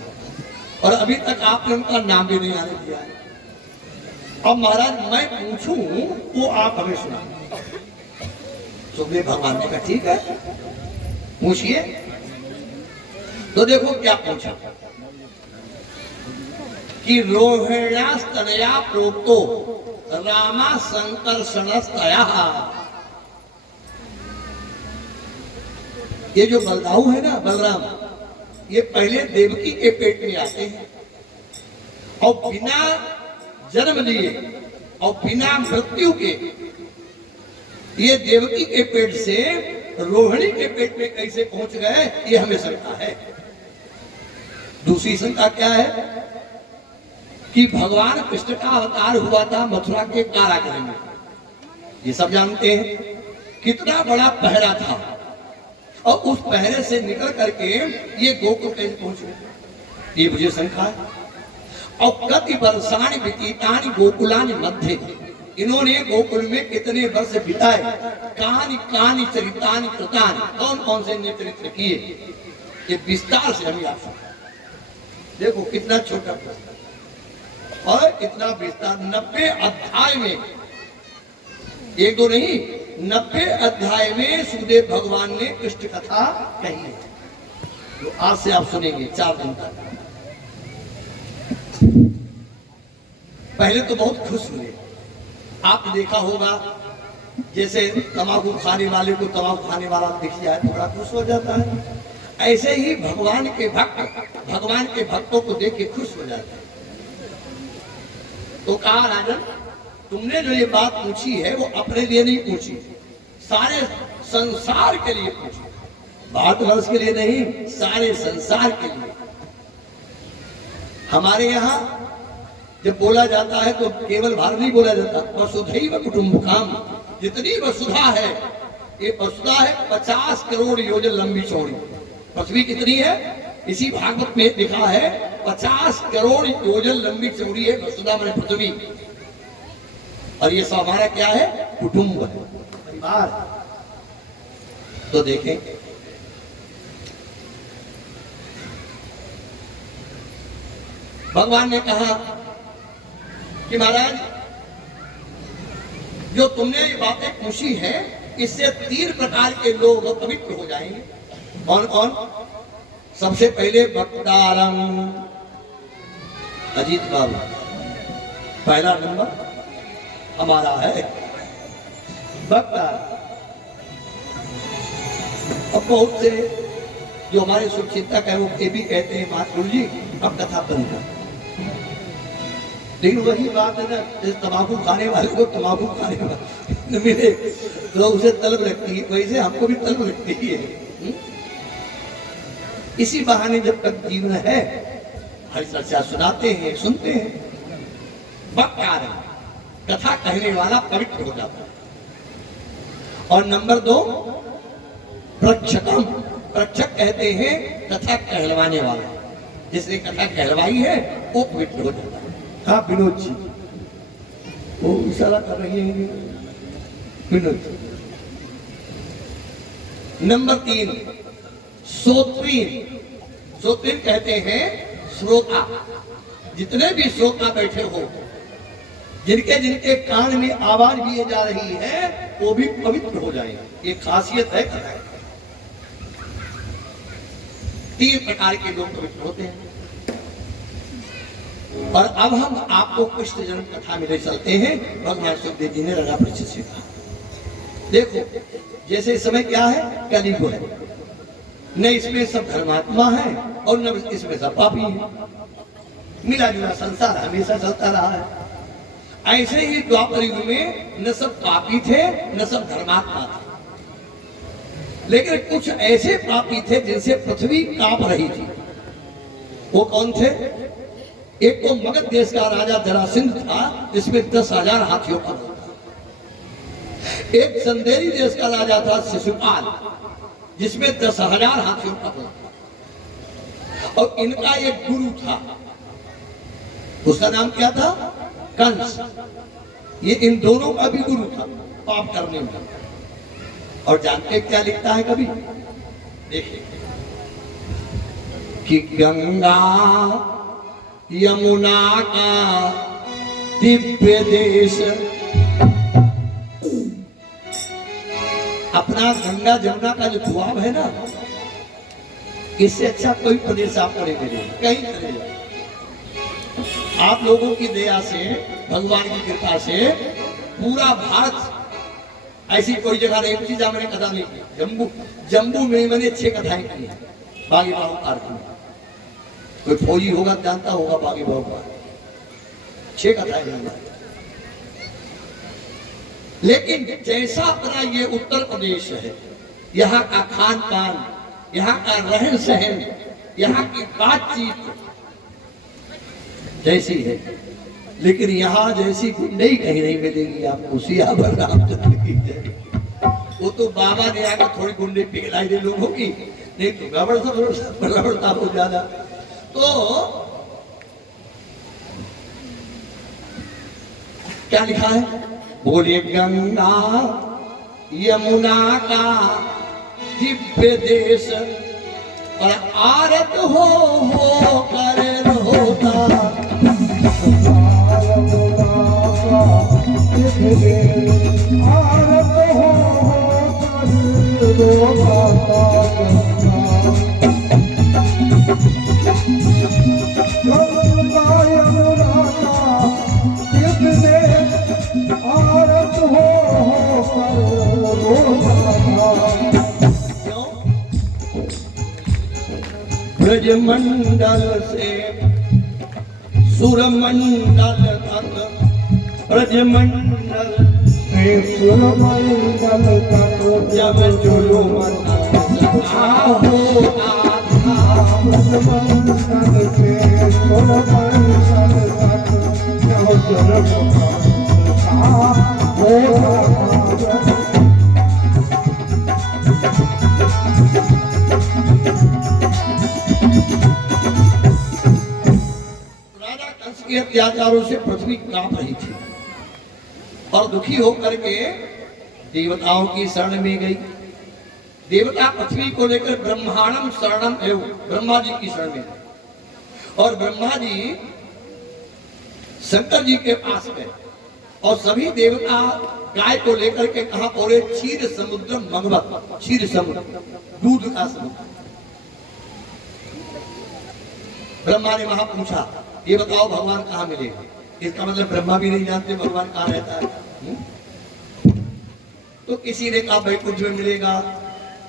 और अभी तक आपने उनका नाम भी नहीं आने दिया है। अब महाराज मैं पूछूं वो आप हमें सुना। सुखदेव भगवान ने कहा ठीक है पूछिए। तो देखो क्या पूछा कि रोहिण्यास्तनया प्रोक्तो रामा संकर्षणस्तया। ये जो बलदाऊ है ना बलराम, ये पहले देवकी के पेट में आते हैं और बिना जन्म लिए और बिना मृत्यु के ये देवकी के पेट से रोहिणी के पेट में कैसे पहुंच गए, ये हमें शंका है। दूसरी शंका क्या है कि भगवान कृष्ण का अवतार हुआ था मथुरा के कारागृह में, ये सब जानते हैं। कितना बड़ा पहरा था और उस पहरे से निकल करके ये गोकुल कैसे पहुंच गए, ये मुझे शंका है। और कति वर्षाणि व्यतीतानि गोकुलानि मध्ये, इन्होंने गोकुल में कितने वर्ष बिताए। कानि कानि चरितानि कृतानि, कौन कौन से इन्हें चरित्र किए, ये विस्तार से हमें आप देखो। कितना छोटा और कितना विस्तार। 90 अध्याय में, 1-2 नहीं 90 अध्याय में सुखदेव भगवान ने कृष्ण कथा कही है। तो आज से आप सुनेंगे 4 दिन तक। पहले तो बहुत खुश हुए। आपने देखा होगा जैसे तंबाकू खाने वाले को तंबाकू खाने वाला दिख जाए तो बड़ा खुश हो जाता है, ऐसे ही भगवान के भक्त भगवान के भक्तों को देख के खुश हो जाते हैं। तो कहा राजन तुमने जो ये बात पूछी है वो अपने लिए नहीं पूछी, सारे संसार के लिए पूछी। भारतवर्ष के लिए नहीं, सारे संसार के लिए। हमारे यहाँ जब बोला जाता है तो केवल भारत नहीं बोला जाता, वसुधैव कुटुंबकम। जितनी वसुधा है, ये वसुधा है 50 करोड़ योजन लंबी चौड़ी। पृथ्वी कितनी है? इसी भागवत में लिखा है 50 करोड़ योजन लंबी चौड़ी है वसुधा माने पृथ्वी। और ये सब हमारा क्या है? कुटुंब है, परिवार। तो देखें, भगवान ने कहा कि महाराज जो तुमने ये बातें पूछी है, इससे 3 प्रकार के लोग पवित्र हो जाएंगे। कौन कौन? सबसे पहले भक्तारम, अजीत बाबू पहला नंबर हमारा है भक्तारम। अब बहुत से जो हमारे शुभचिंतक है वो ये भी कहते हैं महात्मा जी अब कथा बंद कर। लेकिन वही बात है ना, तंबाकू खाने वाले को तंबाकू खाने वाले मिले तो उसे तलब लगती है, वैसे हमको भी तलब लगती है। इसी बहाने जब तक जीवन है हर चर्चा सुनाते हैं, सुनते हैं। वक्कार कथा कहने वाला पवित्र हो जाता है। और नंबर 2 प्रक्षकम, प्रक्षक कहते हैं कथा कहलवाने वाला। जिसने कथा कहलवाई है वो पवित्र हो जाता है। हाँ विनोद जी, वो इशारा कर रही है विनोद जी। नंबर 3 श्रोत्रीन, श्रोत्रीन कहते हैं श्रोता। जितने भी श्रोता बैठे हो, जिनके जिनके कान में आवाज दिए जा रही है वो भी पवित्र हो जाएंगे। ये खासियत है कथा। 3 प्रकार के लोग पवित्र होते हैं। और अब हम आपको कृष्ण जन्म कथा में ले चलते हैं। भगवान सुखदेव जी ने रगा परिचित से कहा, देखो जैसे इस समय क्या है, कलियुग है, न इसमें सब धर्मात्मा है और न इसमें सब पापी है। मिला जुला संसार हमेशा चलता रहा है। ऐसे ही द्वापर युग में न सब पापी थे न सब धर्मात्मा थे, लेकिन कुछ ऐसे पापी थे जिनसे पृथ्वी कांप रही थी। वो कौन थे? एक तो मगध देश का राजा जरासिंध था जिसमें 10,000 हाथियों का दल था। एक संदेरी देश का राजा था शिशुपाल जिसमें 10,000 हाथियों का दल था। और इनका एक गुरु था, उसका नाम क्या था? कंस। ये इन दोनों का भी गुरु था पाप करने में। और जानते क्या लिखता है कभी? देखिए कि गंगा यमुना का दिव्य देश, अपना गंगा जमुना का जो दुआब है ना, इससे अच्छा कोई प्रदेश आपको नहीं मिलेगा, कहीं नहीं। आप लोगों की दया से, भगवान की कृपा से पूरा भारत ऐसी कोई जगह नहीं पूछी जहां मैंने कथा नहीं की। जम्मू में मैंने 6 कथाएं की है। बागी बाबू पार्क में कोई फौजी होगा जानता होगा, बागी बाबू पार्क 6 कथाएं जानता। लेकिन जैसा अपना ये उत्तर प्रदेश है, यहाँ का खान पान, यहाँ का रहन सहन, यहाँ की बातचीत जैसी है, लेकिन यहाँ जैसी गुंडई कहीं नहीं मिलेगी आपको। सियावर रामचंद्र की जय। वो तो बाबा ने आकर थोड़ी गुंडे पिघलाई दे लोगों की, नहीं तो गड़बड़ता हो ज्यादा। तो क्या लिखा है? बोले गंगा यमुना का दिव्य देश, और आरत हो कर रोता। ब्रजमंडल से सुरमंडल तक, ब्रजमंडल से सुरमंडल तक, जब जुलूम हो ब्रजमंडल से सुरमंडल तक, जब जुलूम हो। के अत्याचारों से पृथ्वी कांप रही थी और दुखी होकर के देवताओं की शरण में गई। देवता पृथ्वी को लेकर ब्रह्मांडम शरणम एवं ब्रह्मा जी की शरण में, और ब्रह्मा जी शंकर जी के पास गए और सभी देवता गाय को लेकर के कहा बोले क्षीर समुद्र मंगवत, क्षीर समुद्र दूध का समुद्र। ब्रह्मा ने वहां पूछा ये बताओ भगवान कहाँ मिलेगा? इसका मतलब ब्रह्मा भी नहीं जानते भगवान कहाँ रहता है। तो किसी ने कहा बैकुंठ में मिलेगा,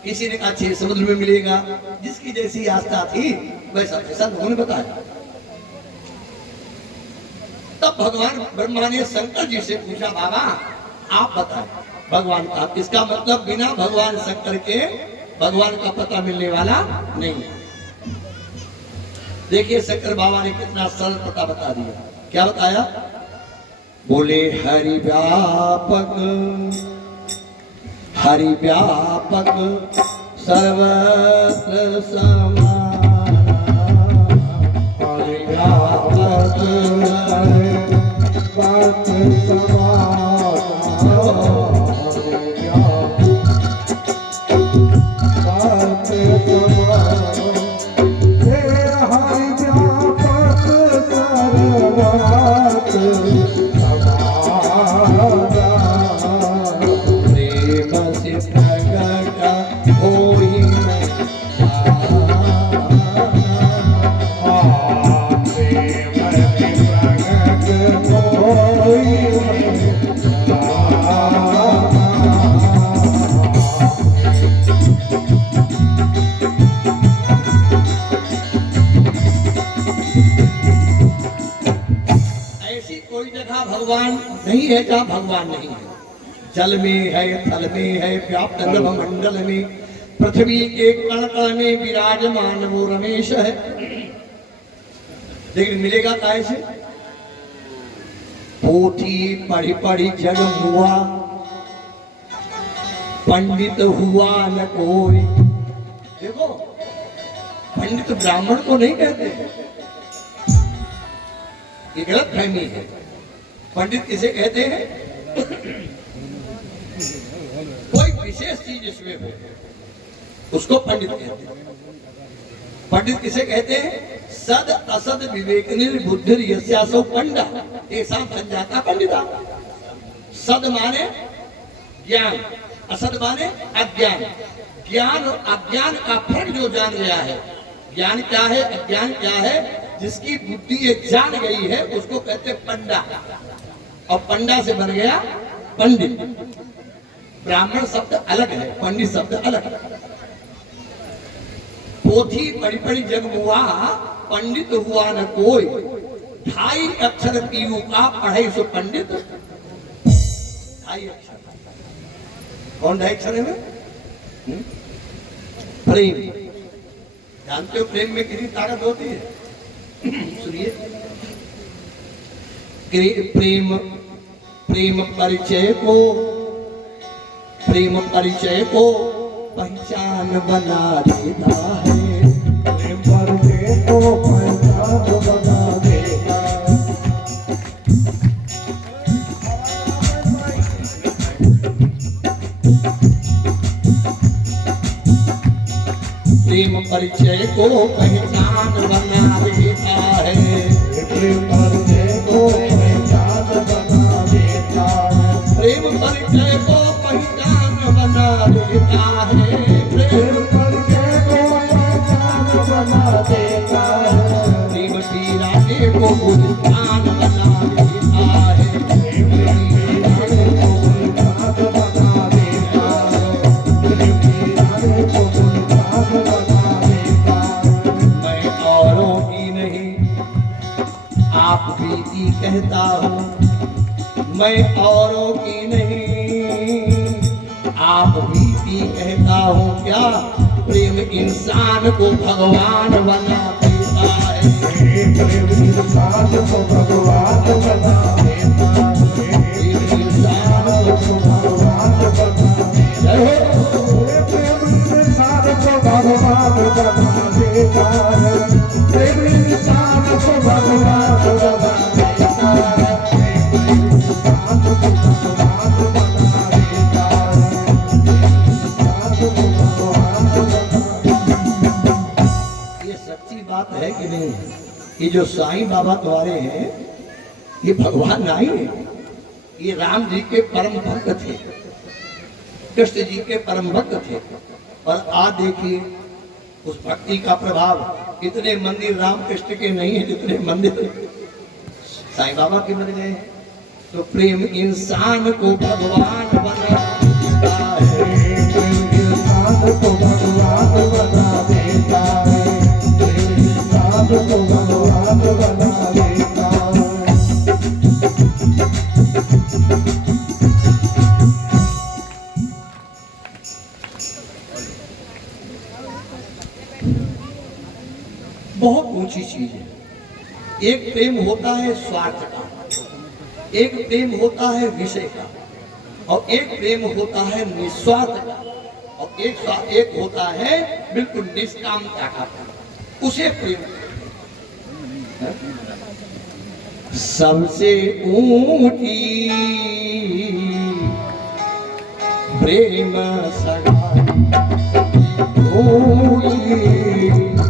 किसी ने कहा क्षीर समुद्र में मिलेगा, जिसकी जैसी आस्था थी वैसा ऐसा लोगों ने बताया। तब भगवान ब्रह्मा ने शंकर जी से पूछा बाबा आप बताएं भगवान का, इसका मतलब बिना भगवान शंकर के भगवान का पता मिलने वाला नहीं। देखिए शंकर बाबा ने कितना सरल पता बता दिया। क्या बताया? बोले हरि व्यापक, हरि व्यापक सर्वत्र समान, हरि व्यापक भगवान नहीं है जहाँ भगवान नहीं है। जल में है, थल में है, व्याप्त नभ मंडल में, पृथ्वी के कण कण में विराजमान वो रमेश है। लेकिन मिलेगा कैसे? पोथी पढ़ी पढ़ी जग हुआ, पंडित हुआ न कोई। देखो पंडित ब्राह्मण को नहीं कहते, ये गलत फहमी है। पंडित किसे कहते हैं? कोई विशेष चीज इसमें हो उसको पंडित कहते हैं। पंडित किसे कहते हैं? सद असद विवेक निर्बुद्धि यस्यासो पंडा तेषां संजाता पंडिता। सद माने ज्ञान, असद माने अज्ञान। ज्ञान और अज्ञान का फर्क जो जान गया है, ज्ञान क्या है अज्ञान क्या है, जिसकी बुद्धि ये जान गई है उसको कहते हैं पंडा, और पंडा से बन गया पंडित। ब्राह्मण शब्द अलग है, पंडित शब्द अलग है। पोथी पढ़ी पढ़ी जग हुआ, पंडित हुआ न कोई, ढाई अक्षर पीयू का पढ़े सो पंडित। ढाई अक्षर, कौन ढाई अक्षर है? प्रेम। जानते हो प्रेम में कितनी ताकत होती है? सुनिए, प्रेम प्रेम परिचय को, प्रेम परिचय को पहचान बना देता है। प्रेम परिचय को पहचान बना देता है। प्रेम परिचय को पहचान बना देता है। प्रेम परिचय को पहचान बना देता है। प्रेम परिचय को पहचान बना देता है। प्रेम परिचय को पहचान बना देता है। प्रेम पीराने को मुस्कान बना देता है। प्रेम पीराने को मुस्कान बना देता है। प्रेम पीराने को मुस्कान बना देता है। मैं औरों की नहीं आप बीती कहता हूँ, मैं औरों की नहीं आप बीती कहता हूँ। क्या प्रेम इंसान को भगवान बना देता है। प्रेम इंसान को भगवान बना देता है। प्रेम इंसान को भगवान बना देता है। प्रेम इंसान को भगवान बना देता है। प्रेम इंसान को भगवान बना देता है। भगवान बना देता है। है कि नहीं? ये जो साईं बाबा तुम्हारे हैं ये भगवान नहीं है, ये राम जी के परम भक्त थे, कृष्ण जी के परम भक्त थे। और आज देखिए उस भक्ति का प्रभाव, इतने मंदिर राम कृष्ण के नहीं है जितने मंदिर साईं बाबा के बन गए हैं। तो प्रेम इंसान को भगवान बनाता है, इंसान को भगवान बना देता है, इंसान को भगवान बना देता है। बहुत ऊंची चीज है। एक प्रेम होता है स्वार्थ का, एक प्रेम होता है विषय का, और एक प्रेम होता है निस्वार्थ का, और एक होता है बिल्कुल निष्कामता का। उसे प्रेम है? सबसे ऊंची प्रेम सगाई,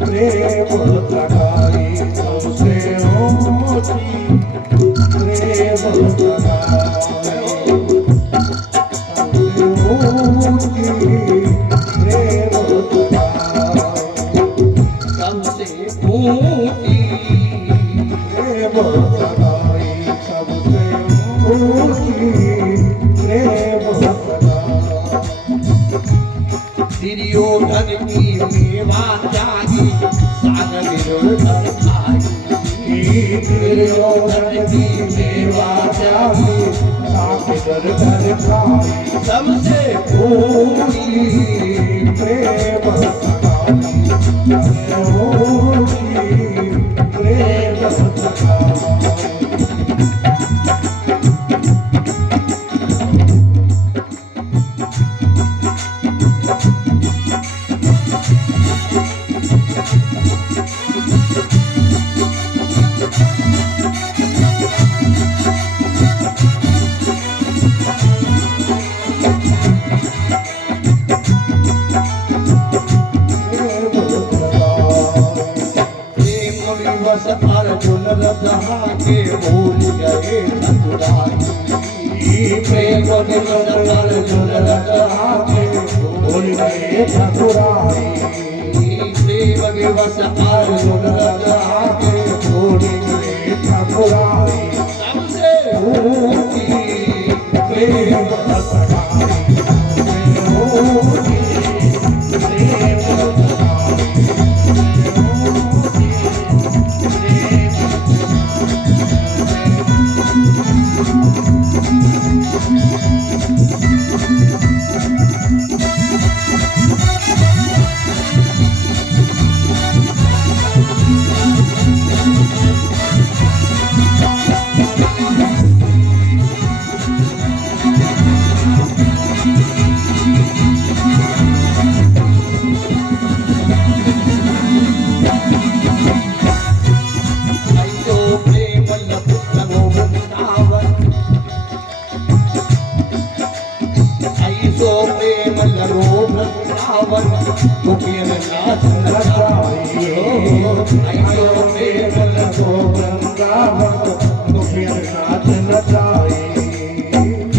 प्रेम सगाई, सबसे ऊंची प्रेम सगाई, प्रेम सबसे ऊंची प्रेम सगाई, सबसे ऊंची प्रेम सगाई। दुर्योधन की मेवा जागी साग विरोधन खाई, दुर्योधन की मेवा जागी साग विरोधन खाई, सबसे ऊंची प्रेम सगाई, सबसे ऊंची प्रेम सगाई। अर्जुन रहा के भूल गए ठकुराई, प्रेम अर्जुन रहा के भूल गए ठकुराई, प्रेम विवश अर्जुन रहा के भूल गए ठकुराई, सबसे ऊंची प्रेम सगाई, ऊंची प्रेम सगाई। गोपियन नाच नचाई, आयो प्रेम लगो वृंदावन, गोपियन नाच नचाई,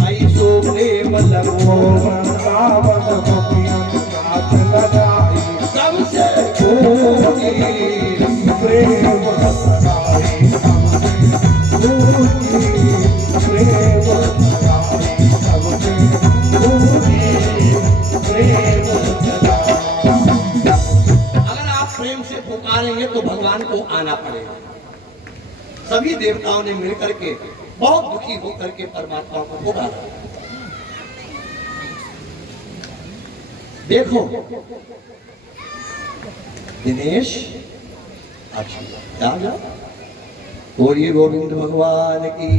ऐसो प्रेम लगो वृंदावन, गोपियन नाच नचाई, सबसे ऊंची प्रेम सगाई, सबसे ऊंची प्रेम सगाई, सबसे ऊंची प्रेम सगाई। अगर आप प्रेम से पुकारेंगे तो भगवान को आना पड़ेगा। सभी देवताओं ने मिलकर के बहुत दुखी होकर के परमात्मा को पुकारा। देखो दिनेश, अच्छा जा बोलिए गोविंद भगवान की।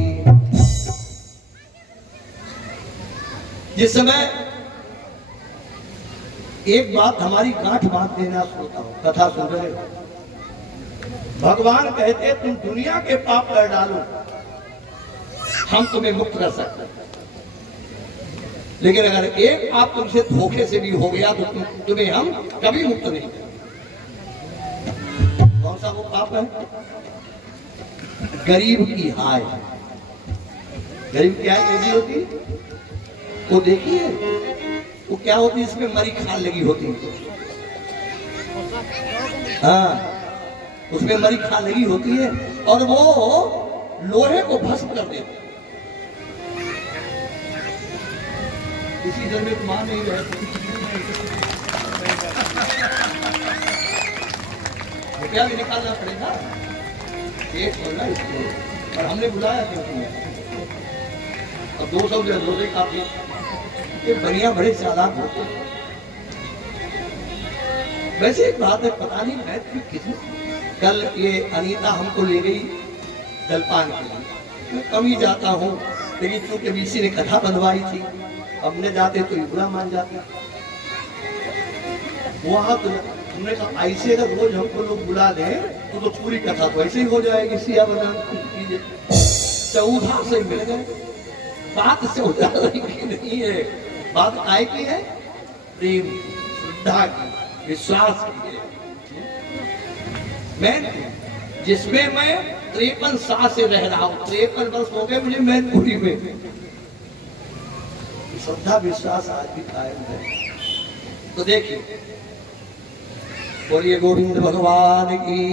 जिस समय एक बात हमारी गांठ बांध देना सुनता हूं, कथा सुन रहे हो, भगवान कहते तुम दुनिया के पाप कर डालो, हम तुम्हें मुक्त कर सकते हैं, लेकिन अगर एक पाप तुमसे धोखे से भी हो गया तो तुम्हें हम कभी मुक्त नहीं करेंगे। कौन सा वो पाप है? गरीब की हाय। गरीब की हाय कैसी होती है? वो देखिए, वो क्या होती है, इसमें मरी खाल लगी होती है। हाँ, उसमें मरी खाल लगी होती है और वो लोहे को भस्म कर देती है। इसी घर में मां नहीं रहती, रुपया भी निकालना पड़ेगा, एक बोलना इसको, और हमने बुलाया क्यों? अब 200 दे दो से काफी। ये बढ़िया बड़े चालाक होते हैं। वैसे एक बात है, पता नहीं मैं किसी, कल ये अनीता हमको ले गई जलपान के लिए। मैं कम ही जाता हूँ, लेकिन चूंकि बीसी ने कथा बनवाई थी, अब न जाते तो ये बुरा मान जाते। वहां तो हमने कहा ऐसे अगर रोज हमको लोग बुला दें तो पूरी कथा तो ऐसे ही हो जाएगी। सिया बना 14 से मिल गए। बात से उजागर की नहीं है, बात काय की है? प्रेम, श्रद्धा की, विश्वास की है। मैं जिसमें मैं 53 साल से रह रहा हूं, 53 वर्ष हो गए मुझे मैनपुरी में। श्रद्धा विश्वास आज भी कायम है। तो देखिए, बोलिए गोविंद भगवान की।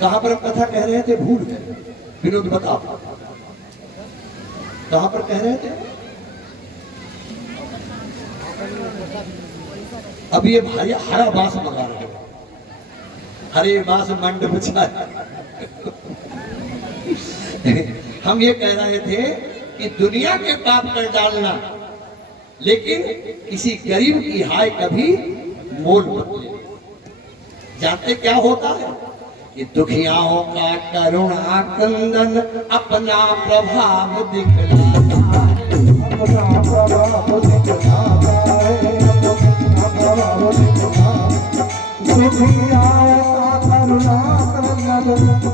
कहां पर कथा कह रहे थे, भूल गए। विनोद बताओ, कहां पर कह रहे थे? अब ये भाई हरा बांस लगा रहे हैं, हरे बांस मंड बचा। हम ये कह रहे थे कि दुनिया के पाप कर डालना, लेकिन किसी गरीब की हाय कभी मोल मत ले। जानते क्या होता है? कि दुखियाओं का करुणा कंदन अपना प्रभाव दिखलाता है, अपना प्रभाव दिखलाता है, अपना प्रभाव दिखलाता है। दुखियाओं का करुणा कंदन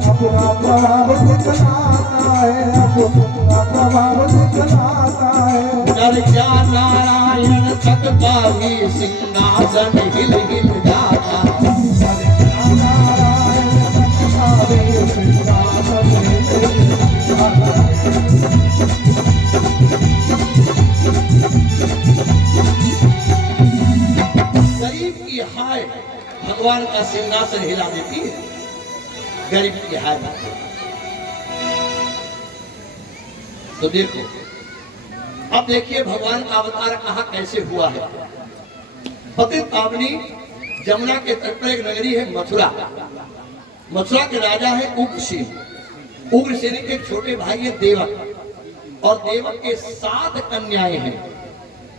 अपना प्रभाव दिखलाता है, अपना प्रभाव दिखलाता है। डर जा नारायण तक पावी सिंहासन हिल हिल जाता। गरीब की हाय भगवान का सिंहासन हिला देती है, गरीब की हाय। तो देखो, अब देखिए भगवान का अवतार कहाँ कैसे हुआ है। पतित पावनी जमुना के तट पर एक नगरी है मथुरा। मथुरा के राजा है उग्रसेन। उग्रसेन के छोटे भाई है देवक, और देवक के 7 कन्याएं हैं।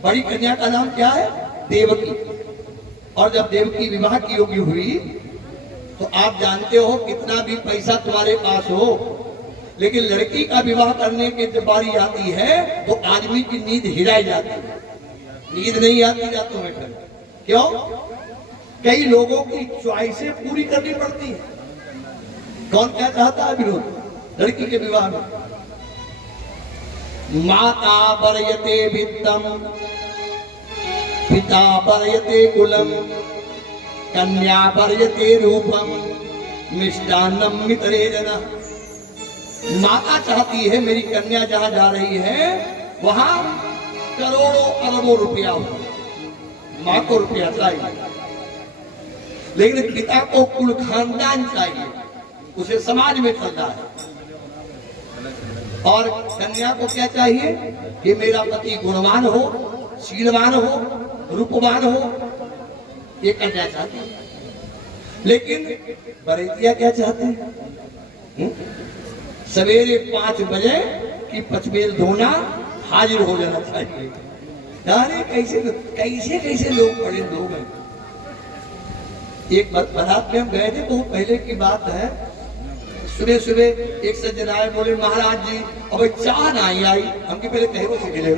बड़ी कन्या का नाम क्या है? देवकी। और जब देवकी विवाह की योग्य हुई तो आप जानते हो कितना भी पैसा तुम्हारे पास हो, लेकिन लड़की का विवाह करने की जब बारी आती है तो आदमी की नींद हिलाई जाती है। नींद नहीं आती रातों में। फिर क्यों? कई लोगों की च्वाइसें पूरी करनी पड़ती है। कौन क्या चाहता है विरोध लड़की के विवाह में? माता वरयते वित्तम, पिता वरयते कुलम, कन्या वरयते रूपम, मिष्टान्नम मितरे जना। माता चाहती है मेरी कन्या जहां जा रही है वहां करोड़ों अरबों रुपया हो, मां को रुपया चाहिए। लेकिन पिता को कुल खानदान चाहिए, उसे समाज में चलना है। और कन्या को क्या चाहिए? कि मेरा पति गुणवान हो, शीलवान हो, रूपवान हो। ये कन्या चाहती है। लेकिन बरेतिया क्या चाहते हैं? सवेरे 5 बजे की पचमेल धोना, हाजिर हो जाना चाहिए। अरे कैसे कैसे कैसे लोग बड़े लोग हैं। एक बारात में हम गए थे, तो पहले की बात है, सुबह सुबह एक सज्जन आए, बोले महाराज जी अब चाह नहीं आई। हमके पहले कहे से मिले,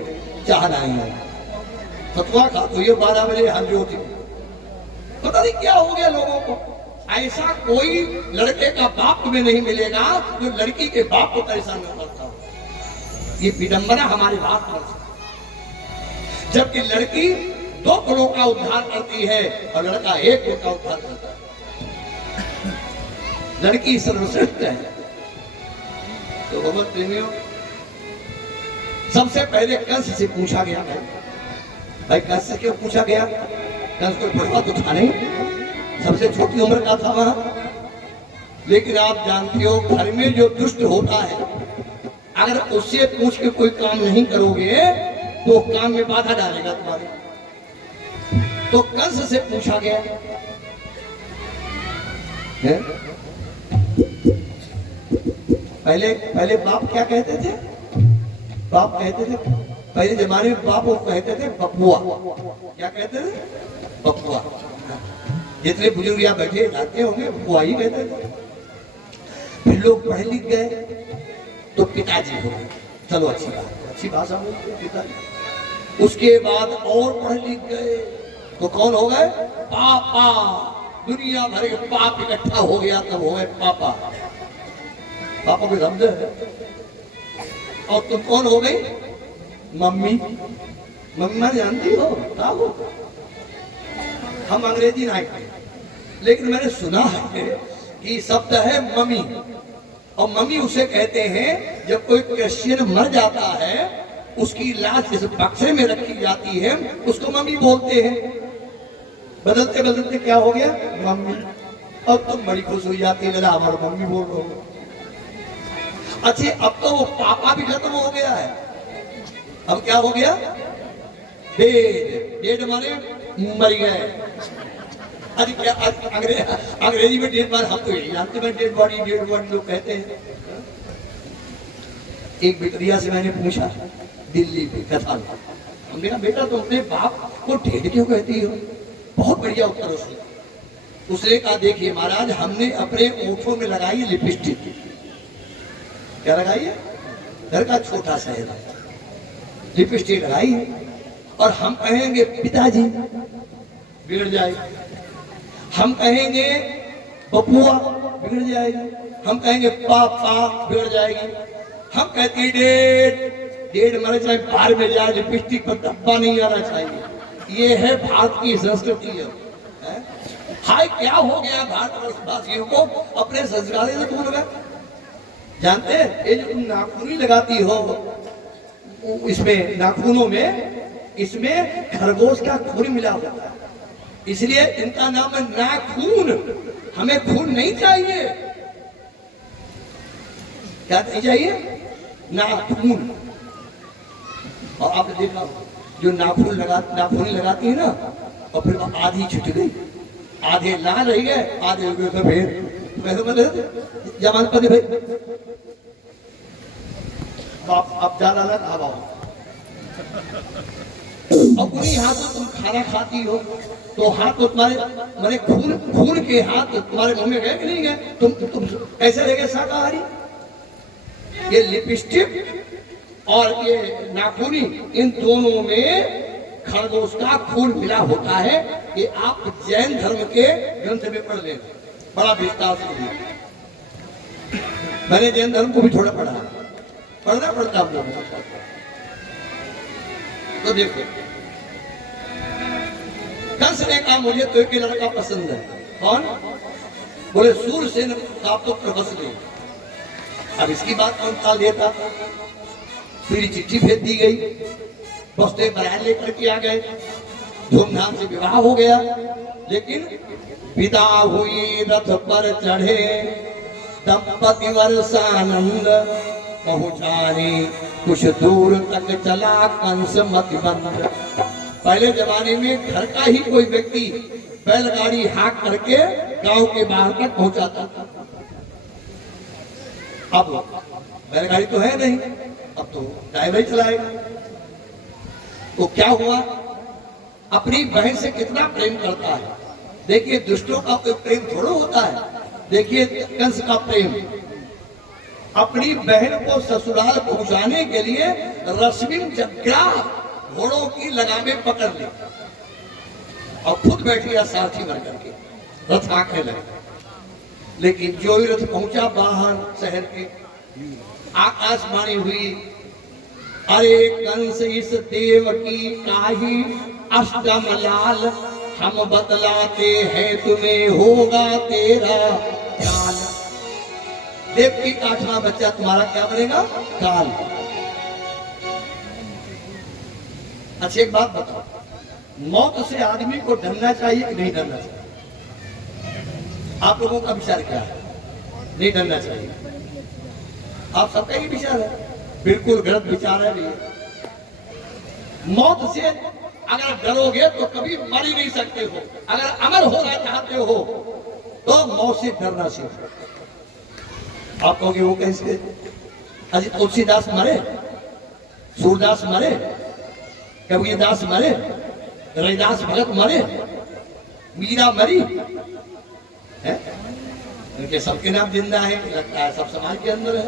चाह नहीं आई। फतवा खा तो ये 12 बजे हल होती। पता नहीं क्या हो गया लोगों को। ऐसा कोई लड़के का बाप में नहीं मिलेगा जो लड़की के बाप को परेशान न करता हो। ये विडंबना हमारे बाप पर। जबकि लड़की 2 कुलों का उद्धार करती है और लड़का 1 कुल का उद्धार करता है। लड़की सर्वश्रेष्ठ है। तो भगवत प्रेमियों, सबसे पहले कंस से पूछा गया, भाई कंस से क्यों पूछा गया? कंस कोई बड़ा तो था नहीं, सबसे छोटी उम्र का था वहां। लेकिन आप जानते हो, घर में जो दुष्ट होता है, अगर उससे पूछ के कोई काम नहीं करोगे तो काम में बाधा डालेगा तुम्हारे। तो कंस से पूछा गया है? पहले बाप क्या कहते थे? बाप कहते थे, पहले जमाने में बाप वो कहते थे बपुआ। क्या कहते थे? बपुआ। जितने बुजुर्ग यहाँ बैठे जाते होंगे बपुआ ही कहते थे। फिर लोग पढ़े लिख गए तो पिताजी हो गए। चलो अच्छी भाषा बोलते हैं पिताजी। उसके बाद और पढ़े लिख गए तो कौन हो गए? पापा। दुनिया भर के पाप इकट्ठा हो गया तब हो गए पापा। पापा को समझे? और तुम कौन हो गई? मम्मी। मम्मी मैं जानती हो क्या हो? हम अंग्रेजी नहीं पढ़े, लेकिन मैंने सुना है कि शब्द है मम्मी। और मम्मी उसे कहते हैं जब कोई क्रिश्चियन मर जाता है, उसकी लाश जिस बक्से में रखी जाती है उसको मम्मी बोलते हैं। बदलते बदलते क्या हो गया? मम्मी। अब तुम बड़ी खुश हो जाती है, हमारा मम्मी बोल रहे हो। अच्छे, अब तो वो पापा भी खत्म हो गया है। अब क्या हो गया? डेड। डेड माने मर गए। अरे क्या अंग्रेजी में डेड माने, हम तो यही जानते हैं डेड बॉडी लोग कहते हैं। एक बिटरिया से मैंने पूछा दिल्ली में कथा में, हमने कहा बेटा तुम अपने बाप को डेड क्यों कहती हो? बहुत बढ़िया उत्तर उसने कहा देखिए महाराज, हमने अपने ओठों में लगाई है लिपस्टिक। क्या लगाई है? घर का छोटा शहर लिपस्टिक लगाई है, और हम कहेंगे पिताजी बिगड़ जाएगी, हम कहेंगे बपुआ बिगड़ जाएगी, हम कहेंगे पापा बिगड़ जाएगी, हम कहते हैं डेड। डेड मर जाए बाहर में जाए, लिपस्टिक पर धब्बा नहीं आना चाहिए। ये है भारत की संस्कृति है। हाय क्या हो गया भारतवासियों को अपने संस्कार से दूर गए। जानते हैं ये जो तुम नाखूनी लगाती हो, इसमें नाखूनों में इसमें खरगोश का खून मिला होता है, इसलिए इनका नाम है नाखून। हमें खून नहीं चाहिए। क्या नहीं चाहिए? नाखून। और आपने देखा जो नाखून लगाती है ना, और फिर आधी छुट गई, आधे लाल रह गए, आधे हो गए सफेद। जमान पर भाई अब ज्यादा ना खाओ। और उन्हीं हाथों तुम खाना खाती हो तो हाथ तो तुम्हारे मैंने खून के हाथ तुम्हारे मुंह में गए कि नहीं गए? तुम कैसे रह गए शाकाहारी? ये लिपस्टिक और ये नाखूनी, इन दोनों में खरगोश का खून मिला होता है। ये आप जैन धर्म के ग्रंथ में पढ़ लें, बड़ा विस्तार से। मैंने जैन धर्म को भी थोड़ा पढ़ना पड़ता आप लोगों को। तो देखो कंस ने कहा मुझे तो एक लड़का पसंद है। कौन? बोले सूरसेन का पुत्र वसुदेव। अब इसकी बात कौन टाल देता? फिर चिट्ठी भेज दी गई, वसुदेव बरात लेकर के आ गए, धूमधाम से विवाह हो गया। लेकिन विदा हुई रथ पर चढ़े, दंपति वर्षानंद पहुंचाने कुछ दूर तक चला कंस मतिमंद। पहले जमाने में घर का ही कोई व्यक्ति बैलगाड़ी हाँक करके गांव के बाहर तक पहुंचाता था। अब बैलगाड़ी तो है नहीं, अब तो ड्राइवर ही चलाएगा। तो क्या हुआ? अपनी बहन से कितना प्रेम करता है। देखिए दुष्टों का कोई प्रेम थोड़ा होता है। देखिए कंस का प्रेम, अपनी बहन को ससुराल पहुंचाने के लिए रश्मिन जग्राह घोड़ों की लगामें पकड़ ली और खुद बैठ गया सारथी बन करके, रथ हाँकने लगे। लेकिन जो ही रथ पहुंचा बाहर शहर के, आकाशवाणी हुई, अरे कंस इस देव की काही अष्टम लाल हम बतलाते हैं तुम्हें होगा तेरा काल। देवकी का 8वां बच्चा तुम्हारा क्या बनेगा? काल। अच्छा एक बात बताओ, मौत से आदमी को डरना चाहिए कि नहीं डरना चाहिए? आप लोगों का विचार क्या है? नहीं डरना चाहिए। आप सबका ही विचार है? बिल्कुल गलत विचार है भैया। मौत से अगर डरोगे तो कभी मर ही नहीं सकते हो। अगर अमर होना चाहते हो तो मौत से डरना सीखो। आप कहोगे वो कैसे? अजी तुलसीदास मरे, सूरदास मरे, कबीरदास मरे, रविदास भगत मरे, मीरा मरी है? उनके सबके नाम जिंदा है, लगता है सब समाज के अंदर है।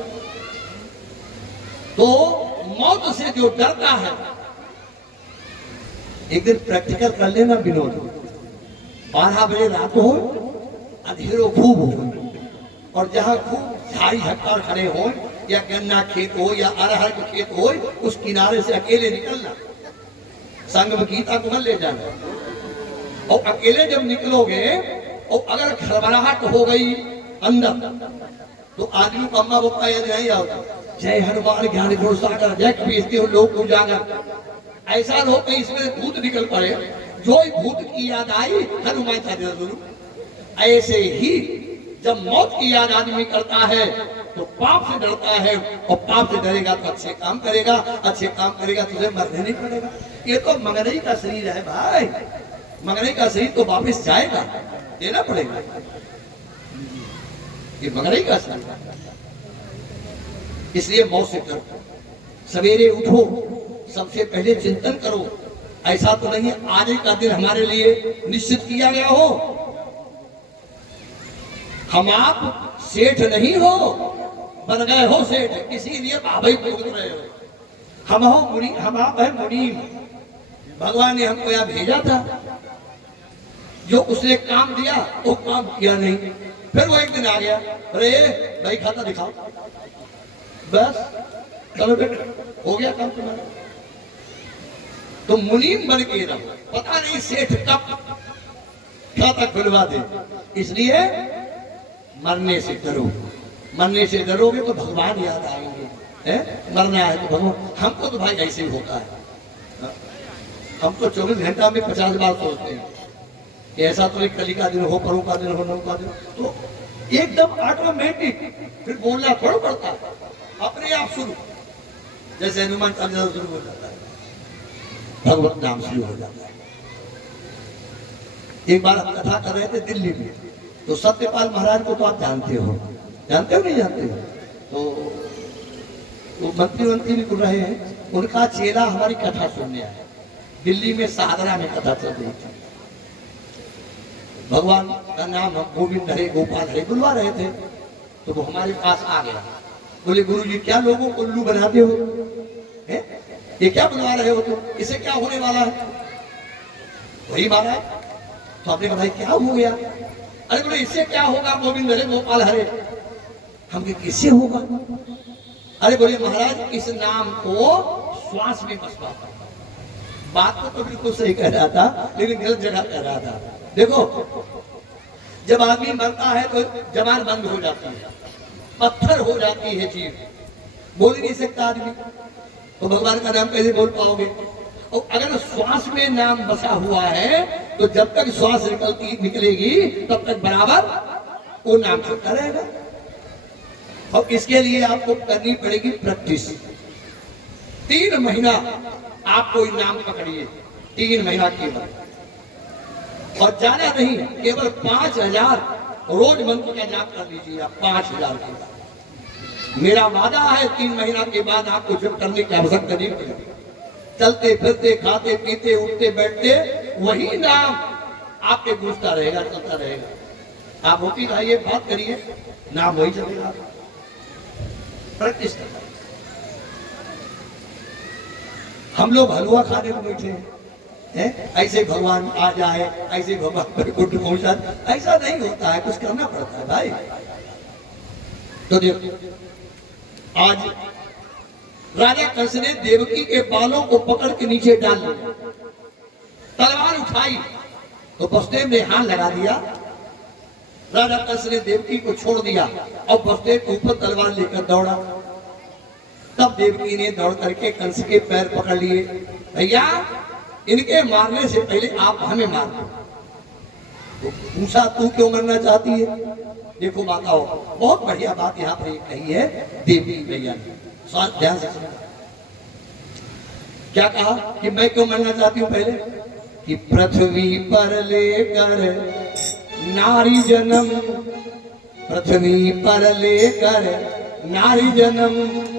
तो मौत से जो डरता है, एक दिन प्रैक्टिकल कर लेना विनोद। 12 बजे रात हो, अंधेरों खूब हो, और जहां खूब झाड़ी झक्कार खड़े हो, या गन्ना खेत हो या अरहर के खेत हो, उस किनारे से अकेले निकलना, संग में गीता को मत ले जाना। और अकेले जब निकलोगे और अगर घबराहट हो गई अंदर, तो आदमी को अम्मा बप्पा याद नहीं आता, जय हनुमान ज्ञान गुण सागर, जय कबीर हो लोग उजागर। ऐसा हो कि इसमें भूत निकल पड़े, जो भूत की याद आई हनुमान था जरूर। ऐसे ही जब मौत की याद आदमी करता है तो पाप से डरता है, और पाप से डरेगा तो अच्छे काम करेगा, अच्छे काम करेगा तो उसे मरने नहीं पड़ेगा। ये तो मंगनई का शरीर है भाई, मंगनई का शरीर तो वापस जाएगा, देना पड़ेगा। ये मंगनई का शरीर, इसलिए मौत से डरो। सवेरे उठो, सबसे पहले चिंतन करो। ऐसा तो नहीं आज का दिन हमारे लिए निश्चित किया गया हो। हम आप सेठ नहीं हो, बन गए हो सेठ, इसीलिए भाभी भुगत रहे हो। हम हो मुनि, हम आप है मुनीम। भगवान ने हमको यहाँ भेजा था, जो उसने काम दिया वो काम किया नहीं। फिर वो एक दिन आ गया, अरे भाई खाता दिखाओ, बस चलो बेटा हो गया काम तुम्हारा। तो मुनीम बन के रहो, पता नहीं सेठ कब खाता खुलवा दे। इसलिए मरने से डरो। मरने से डरोगे तो भगवान याद आएंगे, है? मरना है तो भगवान। हमको तो भाई ऐसे ही होता है, हम तो 24 घंटा में 50 बार सोचते हैं कि ऐसा तो एक कली का दिन हो, परों का दिन हो, नौ का दिन, तो एकदम ऑटोमेटिक फिर बोलना थोड़ा पड़ता है, अपने आप शुरू। जैसे हनुमान चालीसा शुरू हो जाता है, भगवत नाम शुरू हो जाता है। एक बार हम कथा कर रहे थे दिल्ली में, तो सत्यपाल महाराज को तो आप जानते हो नहीं जानते हो? तो मंत्री भी बोल रहे हैं, उनका चेला हमारी कथा सुनने आया। दिल्ली में सादरा में कथा चल रही थी, भगवान का नाम हम गोविंद हरे गोपाल हरे बुलवा रहे थे। तो वो हमारे पास आ गया, बोले गुरु जी क्या लोगों को उल्लू बनाते हो, है? ये क्या बुलवा रहे हो तुम, इसे क्या होने वाला है? वही मारा। तो आपने कहा भाई क्या हो गया? अरे बोले इससे क्या होगा, गोविंद हरे गोपाल हरे। हम कहे किससे होगा? अरे बोले महाराज इस नाम को श्वास में बसवा। बात तो बिल्कुल सही कह रहा था, लेकिन गलत जगह कह रहा था। देखो जब आदमी मरता है तो जबान बंद हो जाती है, पत्थर हो जाती है जीभ, बोल ही नहीं सकता आदमी। तो भगवान का नाम कैसे बोल पाओगे? और अगर श्वास में नाम बसा हुआ है तो जब तक श्वास निकलेगी तब तक बराबर वो नाम चलता रहेगा। और इसके लिए आपको करनी पड़ेगी प्रैक्टिस। 3 महीना आप कोई नाम पकड़िए, 3 महीना केवल, और ज्यादा नहीं, केवल 5000 रोज मंत्र का जाप कर लीजिए आप, 5000 के। मेरा वादा है 3 महीना के बाद आपको जब करने की आवश्यकता नहीं पड़ेगी। चलते फिरते खाते पीते उठते बैठते वही नाम आपके गूंजता रहेगा, चलता रहेगा। आप होती रहिए, बात करिए, नाम वही चलेगा। प्रैक्टिस करना। हम लोग हलवा खाने को बैठे हैं, ऐसे भगवान आ जाए, ऐसे भगवान वैकुंठ पहुंचा, ऐसा नहीं होता है, कुछ करना पड़ता है भाई। तो देखो आज राजा कंस ने देवकी के बालों को पकड़ के नीचे डाल दिया। तलवार उठाई तो वसुदेव ने हाथ लगा दिया, राजा कंस ने देवकी को छोड़ दिया और वसुदेव के ऊपर तलवार लेकर दौड़ा। तब देवकी ने दौड़ करके कंस के पैर पकड़ लिए, भैया इनके मारने से पहले आप हमें मार दो। तो पूछा तू क्यों मरना चाहती है? देखो माताओं, बहुत बढ़िया बात यहाँ पर कही है देवी भैया ने, ध्यान से सुनो। क्या कहा कि मैं क्यों मरना चाहती हूँ? पहले कि पृथ्वी पर लेकर नारी जन्म, पृथ्वी पर लेकर नारी जन्म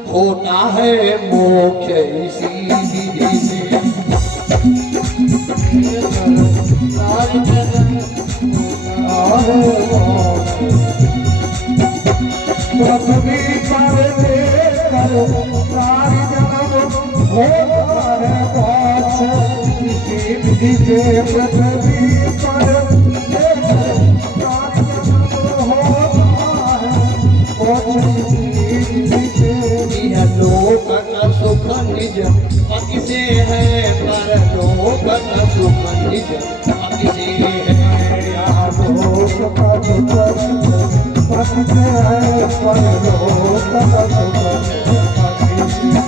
होता है मोक्ष इसी विधि से। नारी जन्म पृथ्वी पर लेकर नारी जन्म होता है मोक्ष इसी विधि से। पृथ्वी पर लेकर नारी जन्म होता है मोक्ष इसी विधि से। यह लोक का सुख निज पति से है, पर लोक का सुख निज पति से है। यहाँ लोक का सुख पति से है, पर लोक का सुख पति से है।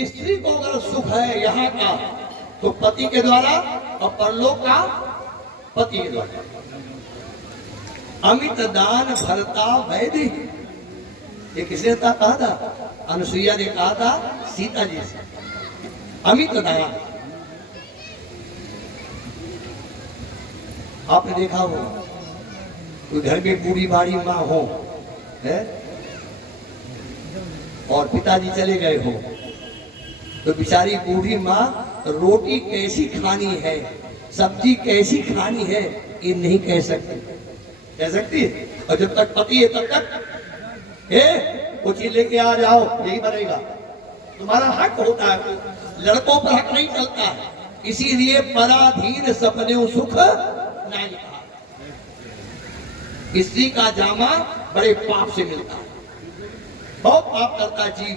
स्त्री को अगर सुख है यहाँ का तो पति के द्वारा, और परलोक का पति के द्वारा। अमित दान भरता वैदि, ये किसने कहा था? अनुसुईया ने कहा था सीता जी से। अमित दान आपने देखा हो, कोई घर में बूढ़ी बाड़ी माँ हो है और पिताजी चले गए हो, तो बेचारी बूढ़ी माँ रोटी कैसी खानी है, सब्जी कैसी खानी है, ये नहीं कह सकती है। और जब तक पति है तब तक कुछ ही लेके आ जाओ, यही बनेगा, तुम्हारा हक होता है। लड़कों पर हक नहीं चलता है, इसीलिए पराधीन सपने सुख नहीं कहा। स्त्री का जामा बड़े पाप से मिलता है, बहुत पाप करता है जीव,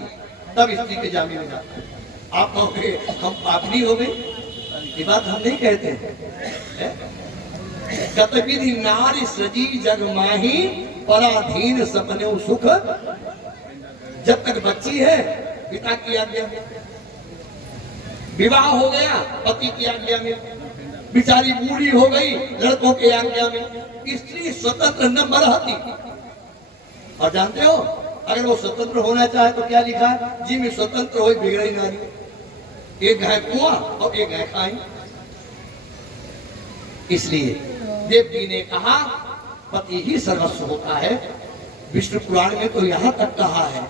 तब स्त्री के जामे में जाता है। आप कहोगे हम पापनी हो गए, ये बात हम नहीं कहते हैं। कतविधि नारी सजी जग माही, पराधीन सपने सुख। जब तक बच्ची है पिता की आज्ञा, विवाह हो गया पति की आज्ञा में, बिचारी बूढ़ी हो गई लड़कों के आज्ञा में। स्त्री स्वतंत्र न रहती। और जानते हो अगर वो स्वतंत्र होना चाहे तो क्या लिखा है? जी में स्वतंत्र हो बिगड़ी नारी, एक है कुआं और एक है खाई। इसलिए देव जी ने कहा पति ही सर्वस्व होता है। विष्णु पुराण में तो यहां तक कहा है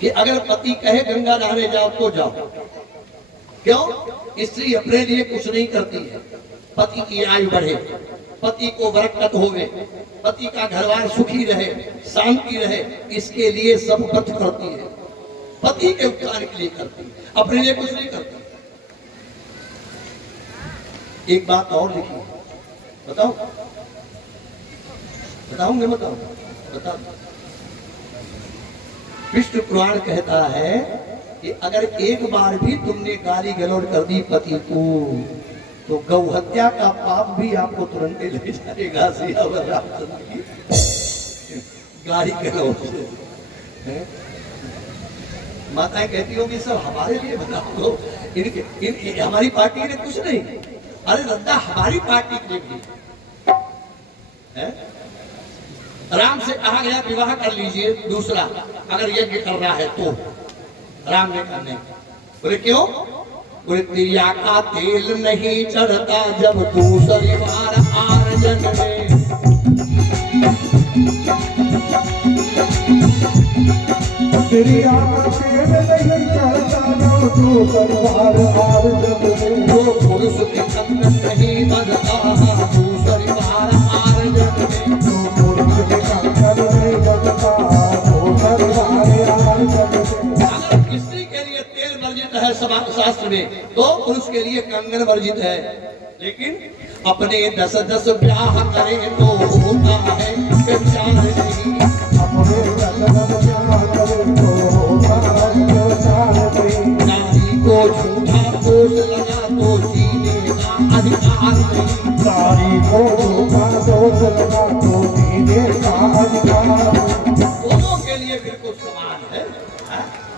कि अगर पति कहे गंगा नहाने जाओ तो जाओ। क्यों? स्त्री अपने लिए कुछ नहीं करती है, पति की आयु बढ़े, पति को बरकत होवे, पति का घरवार सुखी रहे, शांति रहे, इसके लिए सब कुछ करती है। पति के उत्थान के लिए करती है, अपने लिए कुछ नहीं करती। एक बात और लिखी, बताओ बताऊंगे, बताओ। विष्णु पुराण कहता है कि अगर एक बार भी तुमने गाली गलौज कर दी पति को तो गौ हत्या का पाप भी आपको तुरंत ले जाएगा। सियावर रामचंद्र की गाली गलौज। माताएं कहती होगी सब हमारे लिए बताओ तो इनके हमारी पार्टी ने कुछ नहीं। अरे रद्दा हमारी पार्टी के लिए है। राम से कहा गया विवाह कर लीजिए दूसरा, अगर यज्ञ कर रहा है तो। राम ने करने बोले क्यों? बोले तिरिया का तेल नहीं चढ़ता जब दूसरी बार आर्जन में। तिरिया का तेल नहीं चढ़ता जब दूसरी बार आर्जन में। जो पुरुष के कंगन नहीं बनता दूसरी बार आर्जन में। जो पुरुष के कंगन नहीं बनता दूसरी बार आर्जन में। अगर स्त्री के लिए तेल वर्जित है शास्त्र में, तो पुरुष के लिए कंगन वर्जित है। लेकिन अपने 10-10 ब्याह करें तो होता है व्यभिचार नहीं। अपने नारी को झूठा दोष लगा तो जीने का अधिकार नहीं। नारी को झूठा दोष लगा तो जीने का अधिकार। दोनों के लिए बिल्कुल समान है।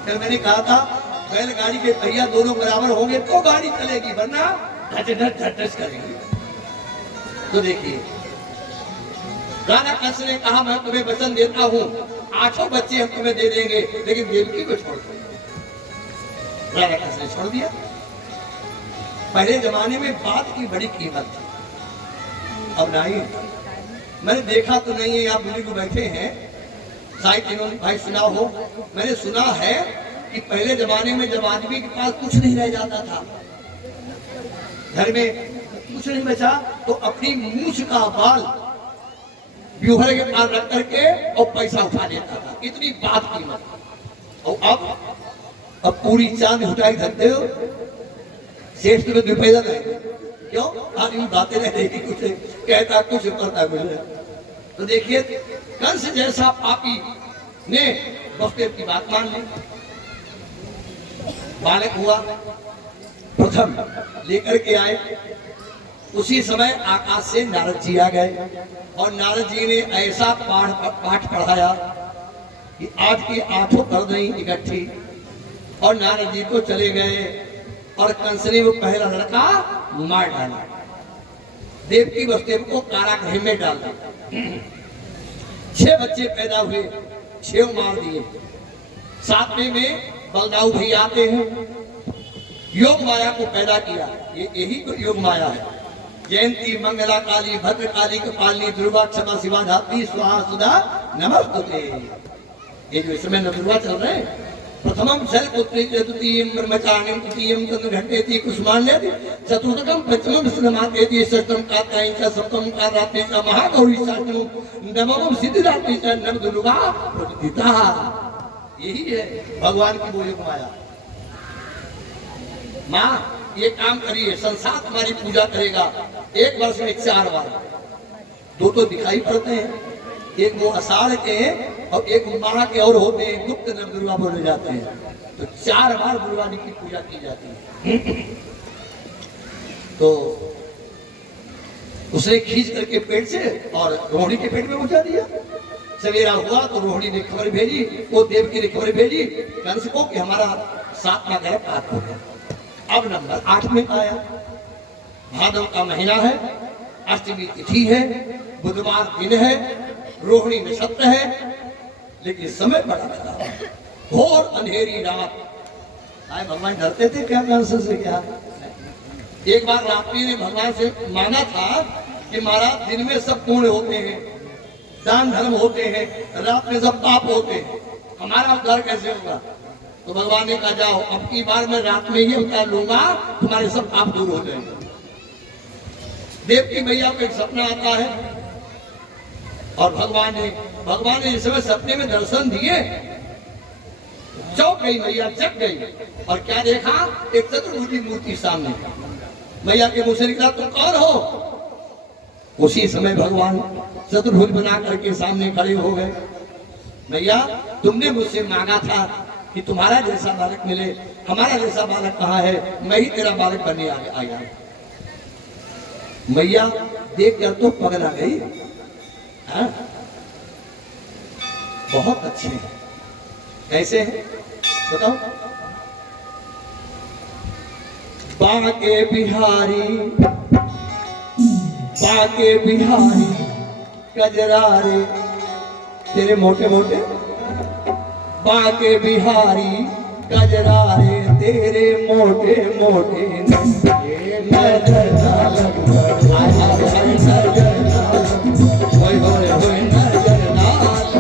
कल मैंने कहा था बैलगाड़ी के पहिया दोनों बराबर होंगे तो गाड़ी चलेगी, वरना धच करेगी। तो देखिए राजा कृष्ण ने कहा मैं तुम्हें वचन देता हूँ 8 बच्चे हम तुम्हें दे देंगे, लेकिन देवकी को छोड़ दो। राजा कृष्ण ने छोड़ दिया। पहले जमाने में बात की बड़ी कीमत थी, अब नहीं। मैंने देखा तो नहीं है, आप बुजुर्ग बैठे हैं, शायद इन्होंने भाई सुना हो। मैंने सुना है कि पहले जमाने में जब आदमी के पास कुछ नहीं रह जाता था, घर में कुछ नहीं बचा, तो अपनी मूछ का बाल ब्यूहर के पास रख करके और पैसा उठा लेता था। इतनी बात कीमत। और अब पूरी चांद उठाई धरते हो, शेष तुम्हें दुपैदा नहीं। क्यों? आदमी बातें रह रही, कुछ कहता कुछ करता कुछ। तो देखिए कंस जैसा पापी ने वसुदेव की बात मान ली। बालक हुआ, प्रथम लेकर के आए। उसी समय आकाश से नारद जी आ गए और नारद जी ने ऐसा पाठ पढ़ाया कि आज की 8 कर दी इकट्ठी। और नारद जी तो चले गए और कंस ने वो पहला लड़का मार डाला। देवकी वसुदेव को कारागृह में डाल दिया। 6 बच्चे पैदा हुए, 6 मार दिए। 7वें में बलदाऊ भैया आते हैं, योग माया को पैदा किया। यही तो योग माया है। जयंती मंगला काली भद्र काली कपालिनी दुर्गा क्षमा शिवा धात्री स्वाहा सुधा नमस्तुते। ये जो इसमें नवदुर्गा चल रहे हैं। प्रथमम शल पुत्री द्वितीयम ब्रह्मचारिणीम तृतीयम चंद्रघंटेति कुसुमान्यति चतुर्थकम पंचमम विष्णुमातेति षष्ठम कात्यायनी च सप्तमम कारात्रि च महागौरी षष्ठम नवमम सिद्धिदात्री च नवदुर्गा प्रतिष्ठा। यही है भगवान की वो योग माया। माँ ये काम करिए, संसार तुम्हारी पूजा करेगा। 1 वर्ष में 4 बार, 2 तो दिखाई पड़ते हैं, एक वो आषाढ़ के और एक माह के और होते हैं, गुप्त नवदुर्गा बोले जाते हैं। तो 4 बार दुर्गा जी की पूजा की जाती है। तो उसने खींच करके पेट से और रोहिणी के पेट में पहुंचा दिया। सवेरा हुआ तो रोहिणी ने खबर भेजी, वो देवकी ने खबर भेजी कंस को कि हमारा 7वां गर्भ प्राप्त हो गया। अब नंबर 8 में आया। भादव का महीना है, अष्टमी तिथि है, बुधवार दिन है, रोहिणी नक्षत्र है, लेकिन समय बड़ा लगा। घोर अंधेरी रात। आए भगवान डरते थे क्या कंस से? क्या एक बार रात्रि ने भगवान से मांगा था कि महाराज दिन में सब पूर्ण होते हैं, दान धर्म होते हैं, रात में सब पाप होते हैं, हमारा उद्धार कैसे होगा? तो भगवान ने कहा जाओ अब की बार मैं रात में ही अवतार लूंगा, तुम्हारे सब पाप दूर हो जाएंगे। देवकी मैया को एक सपना आता है और भगवान ने इस समय सपने में दर्शन दिए। चौंक गई मैया, जग गई और क्या देखा? एक चतुर्भुजी मूर्ति सामने। मैया के मुंह से निकला तुम कौन हो? उसी समय भगवान चतुर्भुज बना करके सामने खड़े हो गए। मैया तुमने मुझसे मांगा था कि तुम्हारा जैसा बालक मिले, हमारा जैसा बालक कहाँ है? मैं ही तेरा बालक बनने आया। मैया देख कर तो पगला गई। हाँ? बहुत अच्छे हैं। कैसे हैं बताओ? बाके बिहारी कजरारे तेरे मोटे मोटे, बाके बिहारी कजरारे तेरे मोटे मोटे नजर ना लग, नजर ना लग, होए नजर ना लग।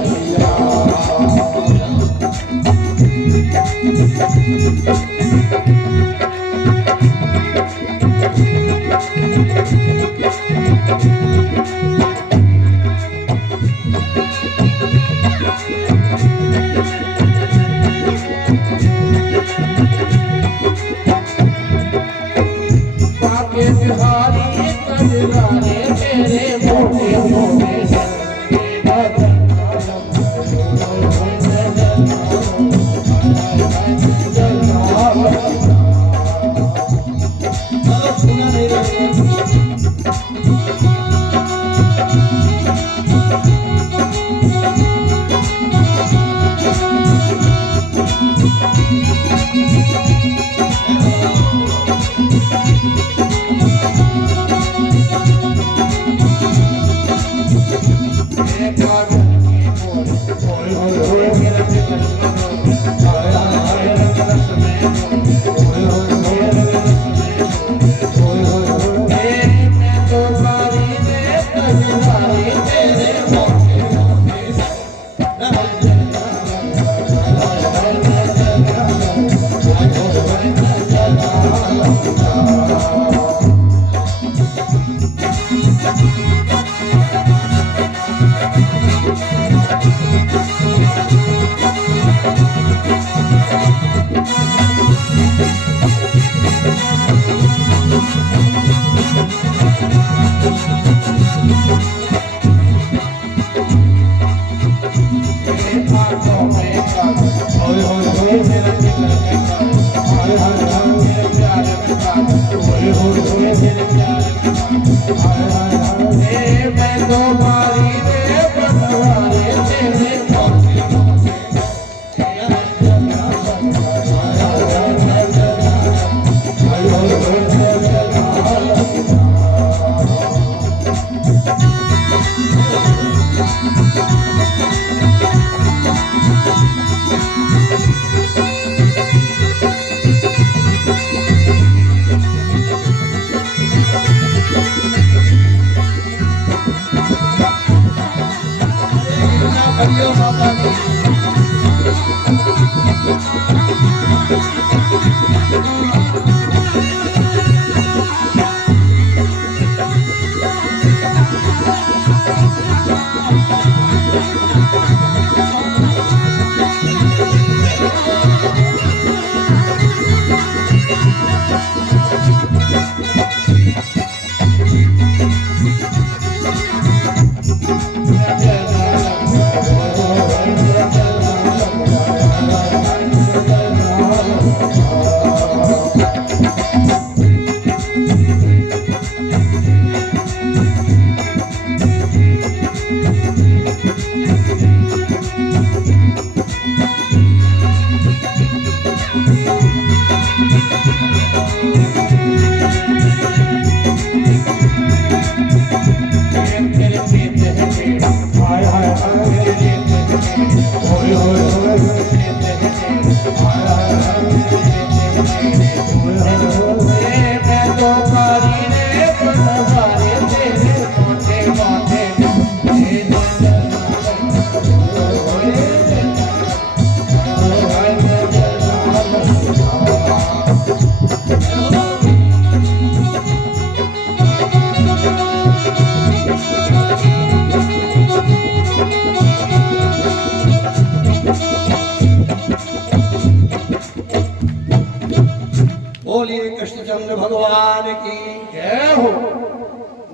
बोलिए कृष्णचंद्र भगवान की जय हो।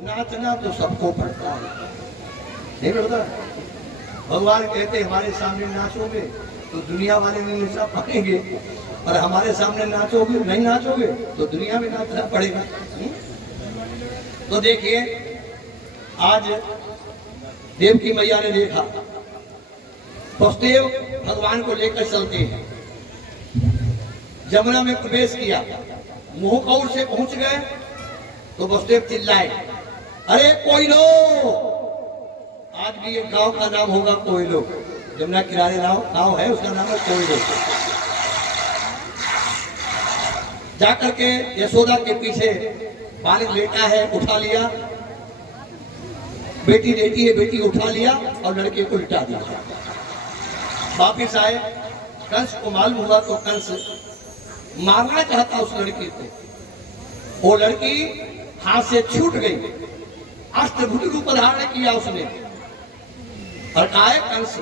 नाचना तो सबको पड़ता है, नहीं पड़ता? भगवान कहते हमारे सामने नाचोगे तो दुनिया वाले नहीं नचा पाएंगे, और हमारे सामने नाचोगे नहीं नाचोगे तो दुनिया में नाचना पड़ेगा। तो देखिए आज देवकी मैया ने देखा वसुदेव भगवान को लेकर चलते हैं, जमुना में प्रवेश किया, मोहकौर से पहुंच गए तो वसुदेव चिल्लाए, अरे कोयलो। आज भी एक गांव का नाम होगा कोयलो, जमुना किनारे गांव है, उसका नाम है कोयलो। जाकर के यशोदा के पीछे बालक लेटा है, उठा लिया, बेटी लेटी है, बेटी उठा लिया और लड़के को लिटा दिया। वापिस आए, कंस को मालूम हुआ तो कंस मारना चाहता उस लड़की को, वो लड़की हाथ से छूट गई, अष्टभुज रूप धारण किया उसने और कहा, कंस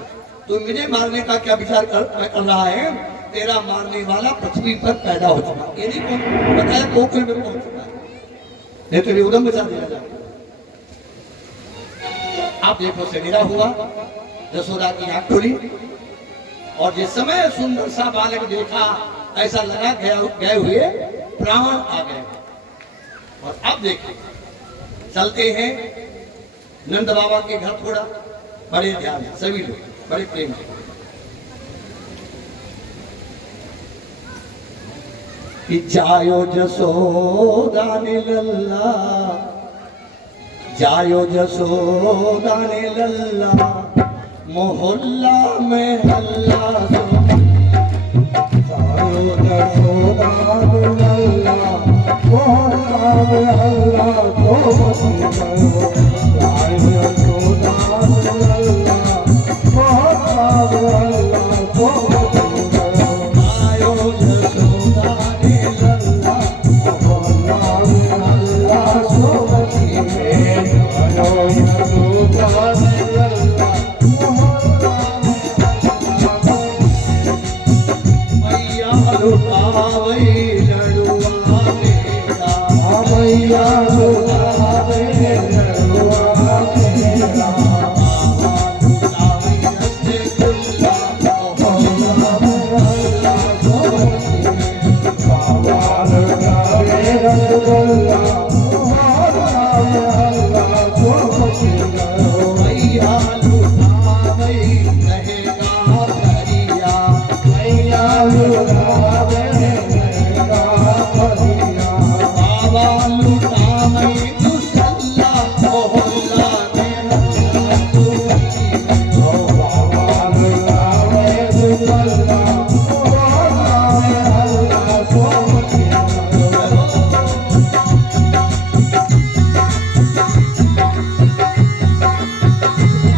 तू मुझे मारने का क्या विचार कर रहा है? तेरा मारने वाला पृथ्वी पर पैदा हो चुका, ये नहीं बताया गोकुल में पहुंच चुका है, नहीं तो उदम बचा दिया जाए। आप देखो सवेरा हुआ, यशोदा की आंख खुली और जिस समय सुंदर सा बालक देखा ऐसा लगा गए हुए प्राण आ गए। और अब देखिए चलते हैं नंद बाबा के घर, थोड़ा बड़े ध्यान से सभी लोग बड़े प्रेम से। जायो जसोदा ने लल्ला, जायो जसोदा ने लल्ला, मोहल्ला में हल्ला।